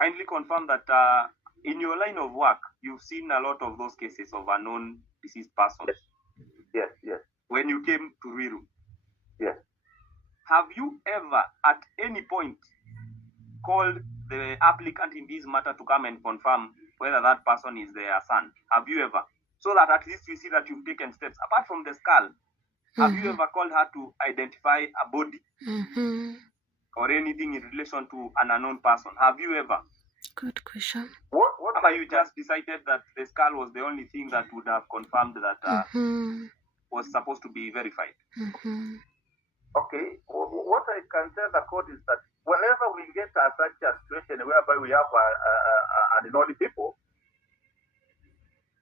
Kindly confirm that in your line of work, you've seen a lot of those cases of unknown deceased persons. Yes. When you came to Ruiru. Yes. Have you ever at any point called the applicant in this matter to come and confirm whether that person is their son? Have you ever? So that at least we see that you've taken steps. Apart from the skull, have you ever called her to identify a body or anything in relation to an unknown person? Have you ever? Good question. What have you just decided that the skull was the only thing that would have confirmed that was supposed to be verified? Okay, what I can tell the court is that whenever we get such a situation whereby we have unknown people,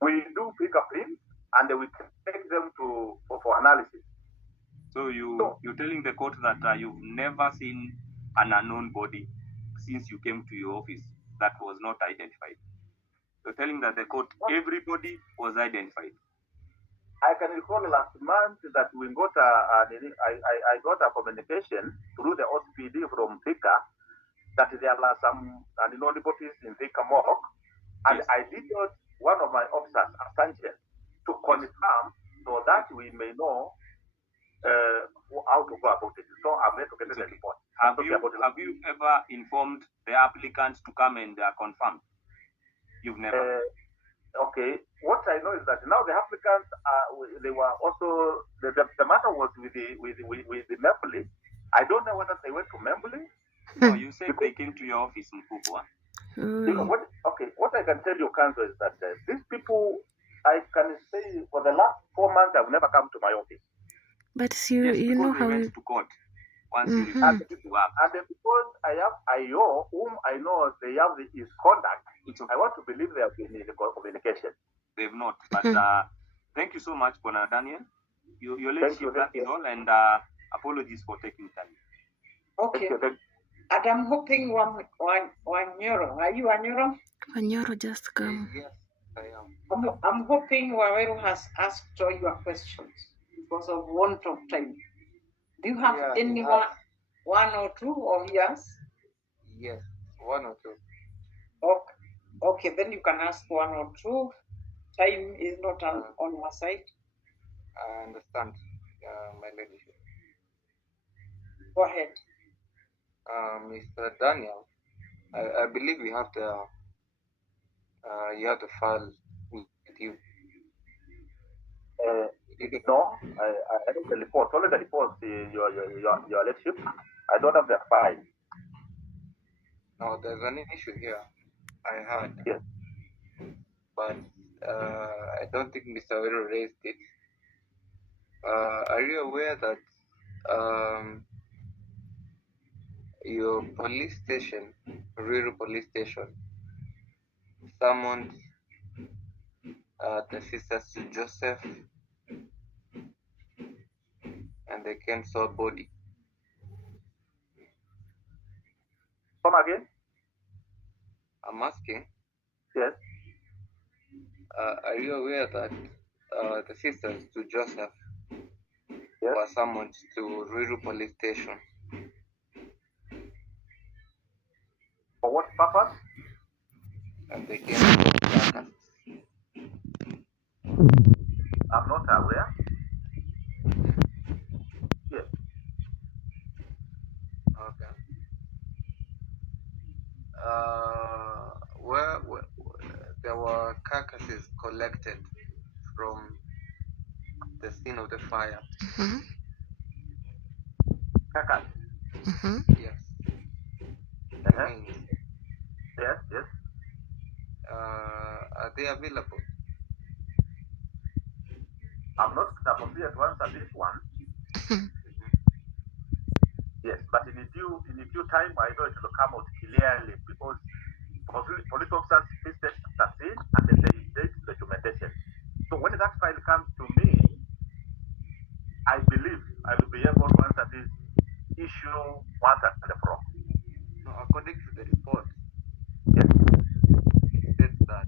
we do pick up him and we take them for analysis. So you're telling the court that you've never seen an unknown body since you came to your office that was not identified. You're telling that the court everybody was identified. I can recall last month that we got I got a communication through the OCPD from Thika that there are some unknown bodies in Thika morgue, and I did one of my officers, Sanchez, to confirm so that we may know how to go about it. So I'm going to get the report. Have you ever informed the applicant to come and confirm? You've never. Okay. What I know is that now the applicants they were also the matter was with the Membly. I don't know whether they went to Membly. No, you said they came to your office, Mkubwa. What I can tell you, Counsel, is that these people, I can say for the last 4 months, have never come to my office. But you know how went to court once you refused to work. And because I have IO, whom I know they have his conduct, I want to believe they have been in the communication. They've not. But thank you so much, Bwana Daniel. Your leadership, that is all, and apologies for taking time. Okay. And I'm hoping Wanyoro. Are you Wanyoro? Wanyoro just come. Yes, I am. I'm hoping Waweru has asked all your questions because of want of time. Do you have anyone, one or two, or yes? Yes, one or two. Okay, then you can ask one or two. Time is not on your side. I understand, my ladyship. Go ahead. Mr. Daniel, I believe you have the file with you. No, I think the report, only the report, your leadership. I don't have the file. No, there's an issue here. I heard. Yes. But I don't think Mr. Wero raised it. Are you aware that your police station, Ruiru police station, summoned the sisters to Joseph, and they came saw body? Come again? I'm asking. Yes. Are you aware that the sisters to Joseph Yes. were summoned to Ruiru police station? For what purpose? And they came to carcass. I'm not aware. Yes. Okay. Where there were carcasses collected from the scene of the fire. Mm-hmm. Carcass. Mm-hmm. Yes. Uh-huh. Remains. Yes, yes. Are they available? I'm not appropriate to answer this one. Yes, but in due time, I know it will come out clearly because police officers visit the scene and then they date documentation. So when that file comes to me, I believe I will be able to answer this issue once and for all. No, according to the report, Yes. it says that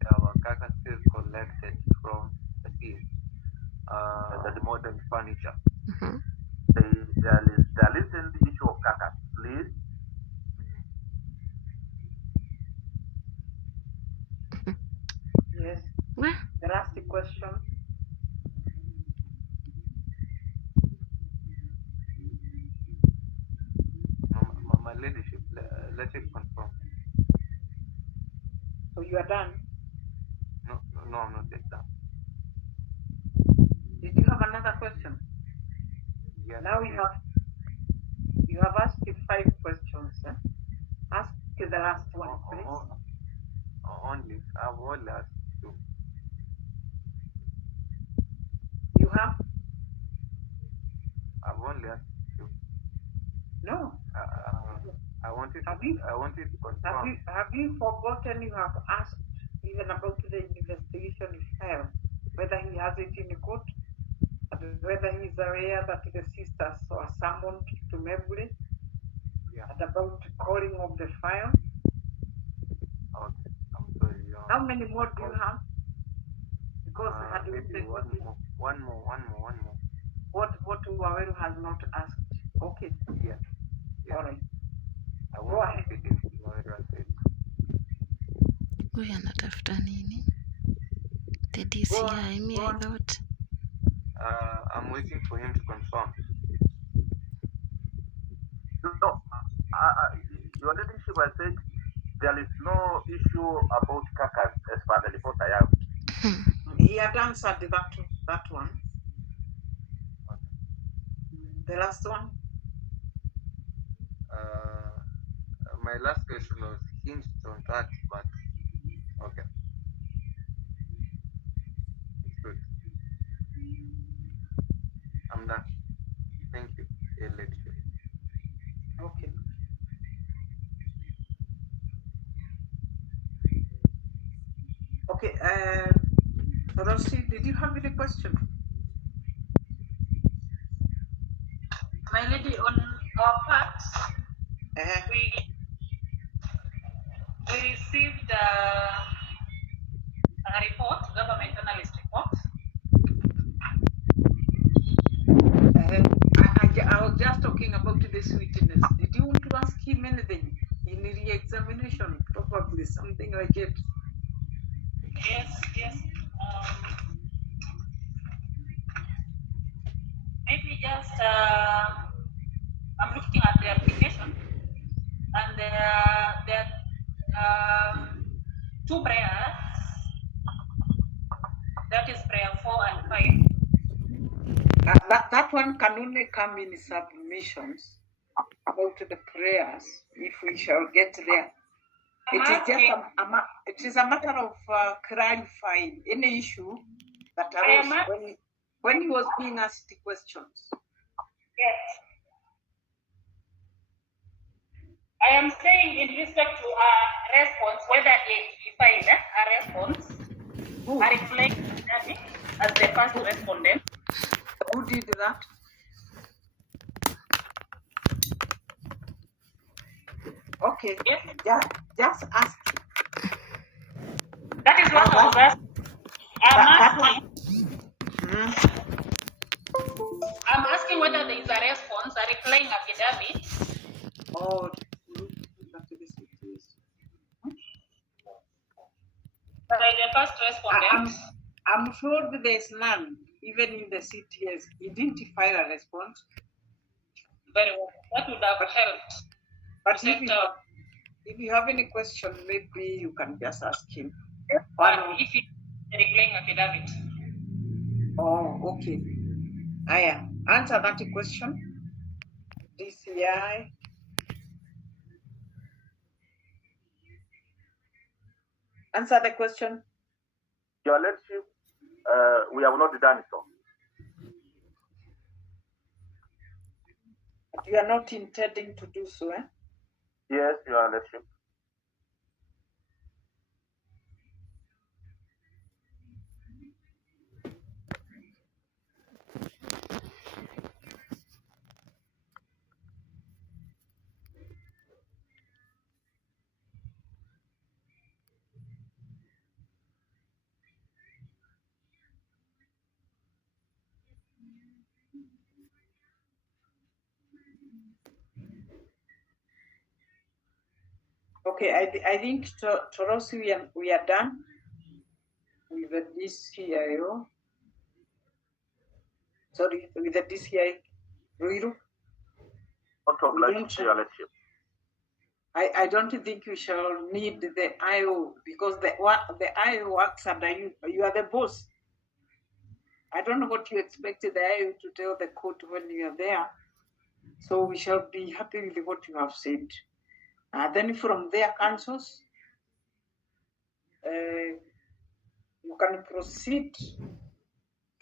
there were carcasses collected from the scene, modern furniture. Mm-hmm. There isn't the issue of carcass, please. Yes. Well, The last question. My leadership, let it confirm. So you are done. No, I'm not yet done. Did you have another question? Yes. Now you have asked 5 questions. Ask the last one, please. I've only asked 2. You have? I've only asked 2. No. I wanted Have to confirm. Have you forgotten you have asked even about the investigation file, whether he has it in court, and whether he is aware that the sisters were summoned to Mebury, Yeah. and about calling of the file? Okay. I'm sorry. How many more do you have? Because Maybe one more. what Waweru has not asked. Okay. Yeah. All right. I Go want ahead. to fit into whatever I said. huyu anatafuta nini? The DCI, me, I thought. I'm waiting for him to confirm. No, your leadership has said there is no issue about carcass as far as the report I have. He had answered that one. The last one. My last question was hinged on that, but okay. It's good. I'm done. Thank you, your leadership. Okay. Okay. Rosie, did you have any question? My lady, on our part, we received a report, government analyst report. I was just talking about this witness. Did you want to ask him anything in re-examination? Probably something like it. Yes. Maybe just I'm looking at the application, and there are two prayers. That is prayer 4 and 5. That one can only come in submissions about the prayers if we shall get there. It is just it is a matter of clarifying any issue that arose when he was being asked the questions. Yes. I am saying in respect to a response, whether he find a response, a reply as the first respondent. Who did that? Okay. Yes. Just ask. That is what I was asking. I'm asking whether there is a response, a replying affidavit. Oh, by the first respondent. I'm sure that there is none, even in the CTS. He didn't file a response. Very well. That would have helped. But if you have any question, maybe you can just ask him. If he's replying affidavit. Oh, okay. Aya, answer that question. DCI. Answer the question. Your Lordship, we have not done so. You are not intending to do so, eh? Yes, Your Lordship. Okay, I think Torosi we are done with the DCIO. Sorry, with the DCI Ruiru. I don't think we shall need the IO because the IO works under you. You are the boss. I don't know what you expected the IO to tell the court when you are there. So we shall be happy with what you have said. Then from their councils, you can proceed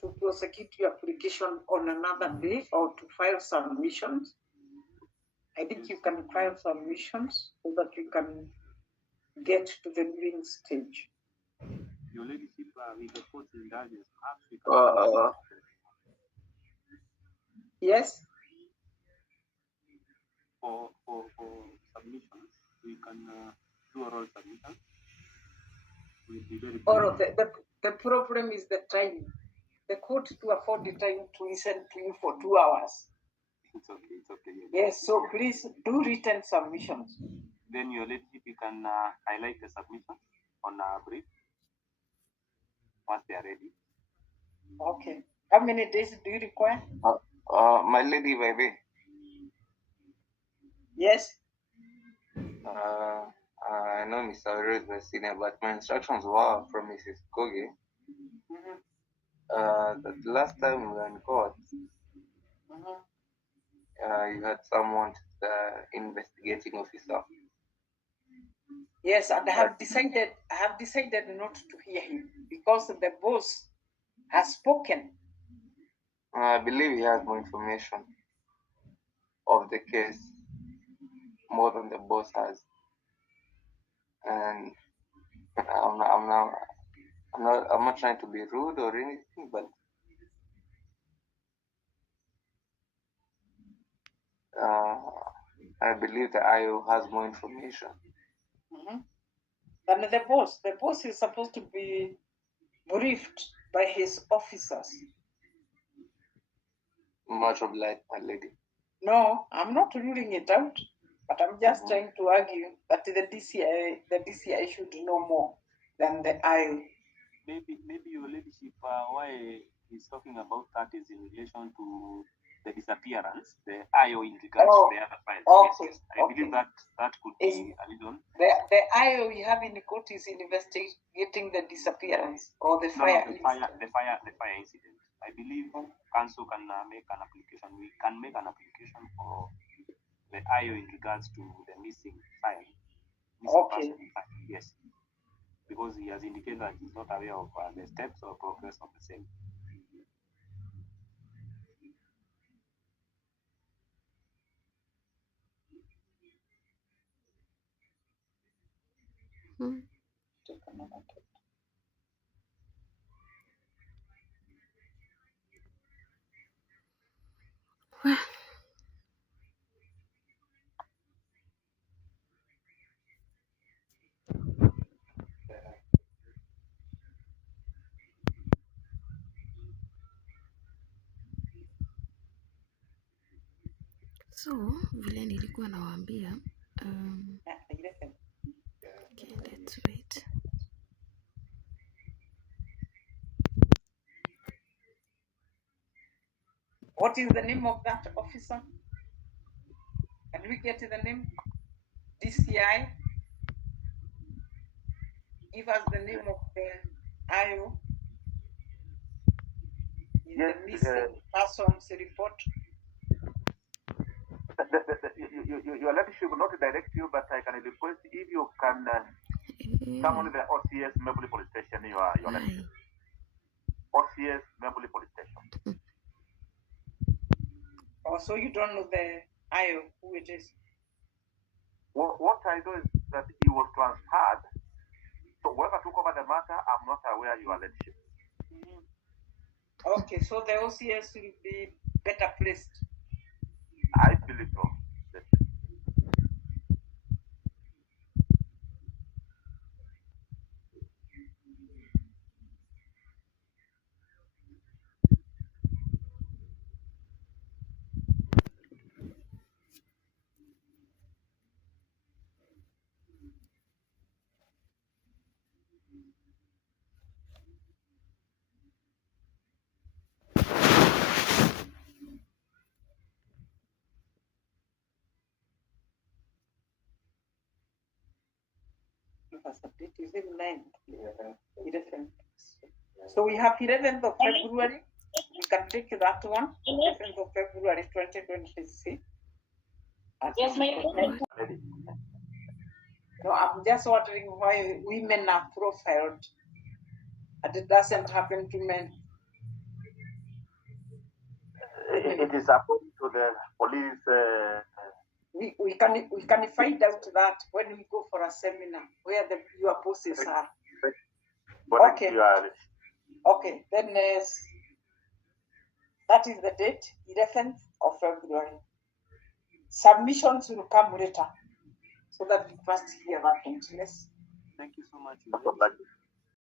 to prosecute your application on another day or to file submissions. I think you can file submissions so that you can get to the viewing stage. Your Ladyship, with the court indulgence, yes? For submissions, we can do oral submissions. The problem is the time. The court to afford the time to listen to you for 2 hours. It's okay. Yes, so please do written submissions. Then Your Ladyship, you can highlight the submission on a brief once they are ready. Okay. How many days do you require? My lady, baby. Yes. I know Mr. Oro is the senior, but my instructions were from Mrs. Kogi. That last time we were in court, you had someone, investigating officer. Yes, and I have decided not to hear him because the boss has spoken. I believe he has more information of the case more than the boss has, and I'm not trying to be rude or anything, but I believe the IO has more information than the boss. The boss is supposed to be briefed by his officers. Much obliged, my lady. No, I'm not ruling it out, but I'm just trying to argue that the DCI should know more than the IO. Maybe Your Ladyship, why he's talking about that is in relation to the disappearance, the IO in regards to the other file. Okay. Yes. I believe that could be a little. The IO you have in the court is investigating the disappearance or the fire incident. The fire incident. I believe council can make an application. We can make an application for the IO in regards to the missing file. Person. Yes, because he has indicated that he's not aware of the steps or progress of the same. So vile nilikuwa nawaambia, okay, let's wait. What is the name of that officer? Can we get the name? DCI? Give us the name of the IO. Yes, the missing persons report. Your leadership will not direct you, but I can request if you can summon the OCS Maple Police Station, your leadership. OCS Maple Police Station. Also, you don't know the IO, who it is? What I know is that he was transferred. So whoever took over the matter, I'm not aware your leadership. Okay, so the OCS will be better placed. I believe so. Is it 9th? 11th. So we have 11th of February. We can take that one. 11th of February 2023. Yes, ma'am. No, I'm just wondering why women are profiled and it doesn't happen to men. It is according to the police. We can find out that when we go for a seminar where your bosses are. Okay. Okay. Then that is the date, 11th of February. Submissions will come later, so that we first hear that. Yes. Thank you so much.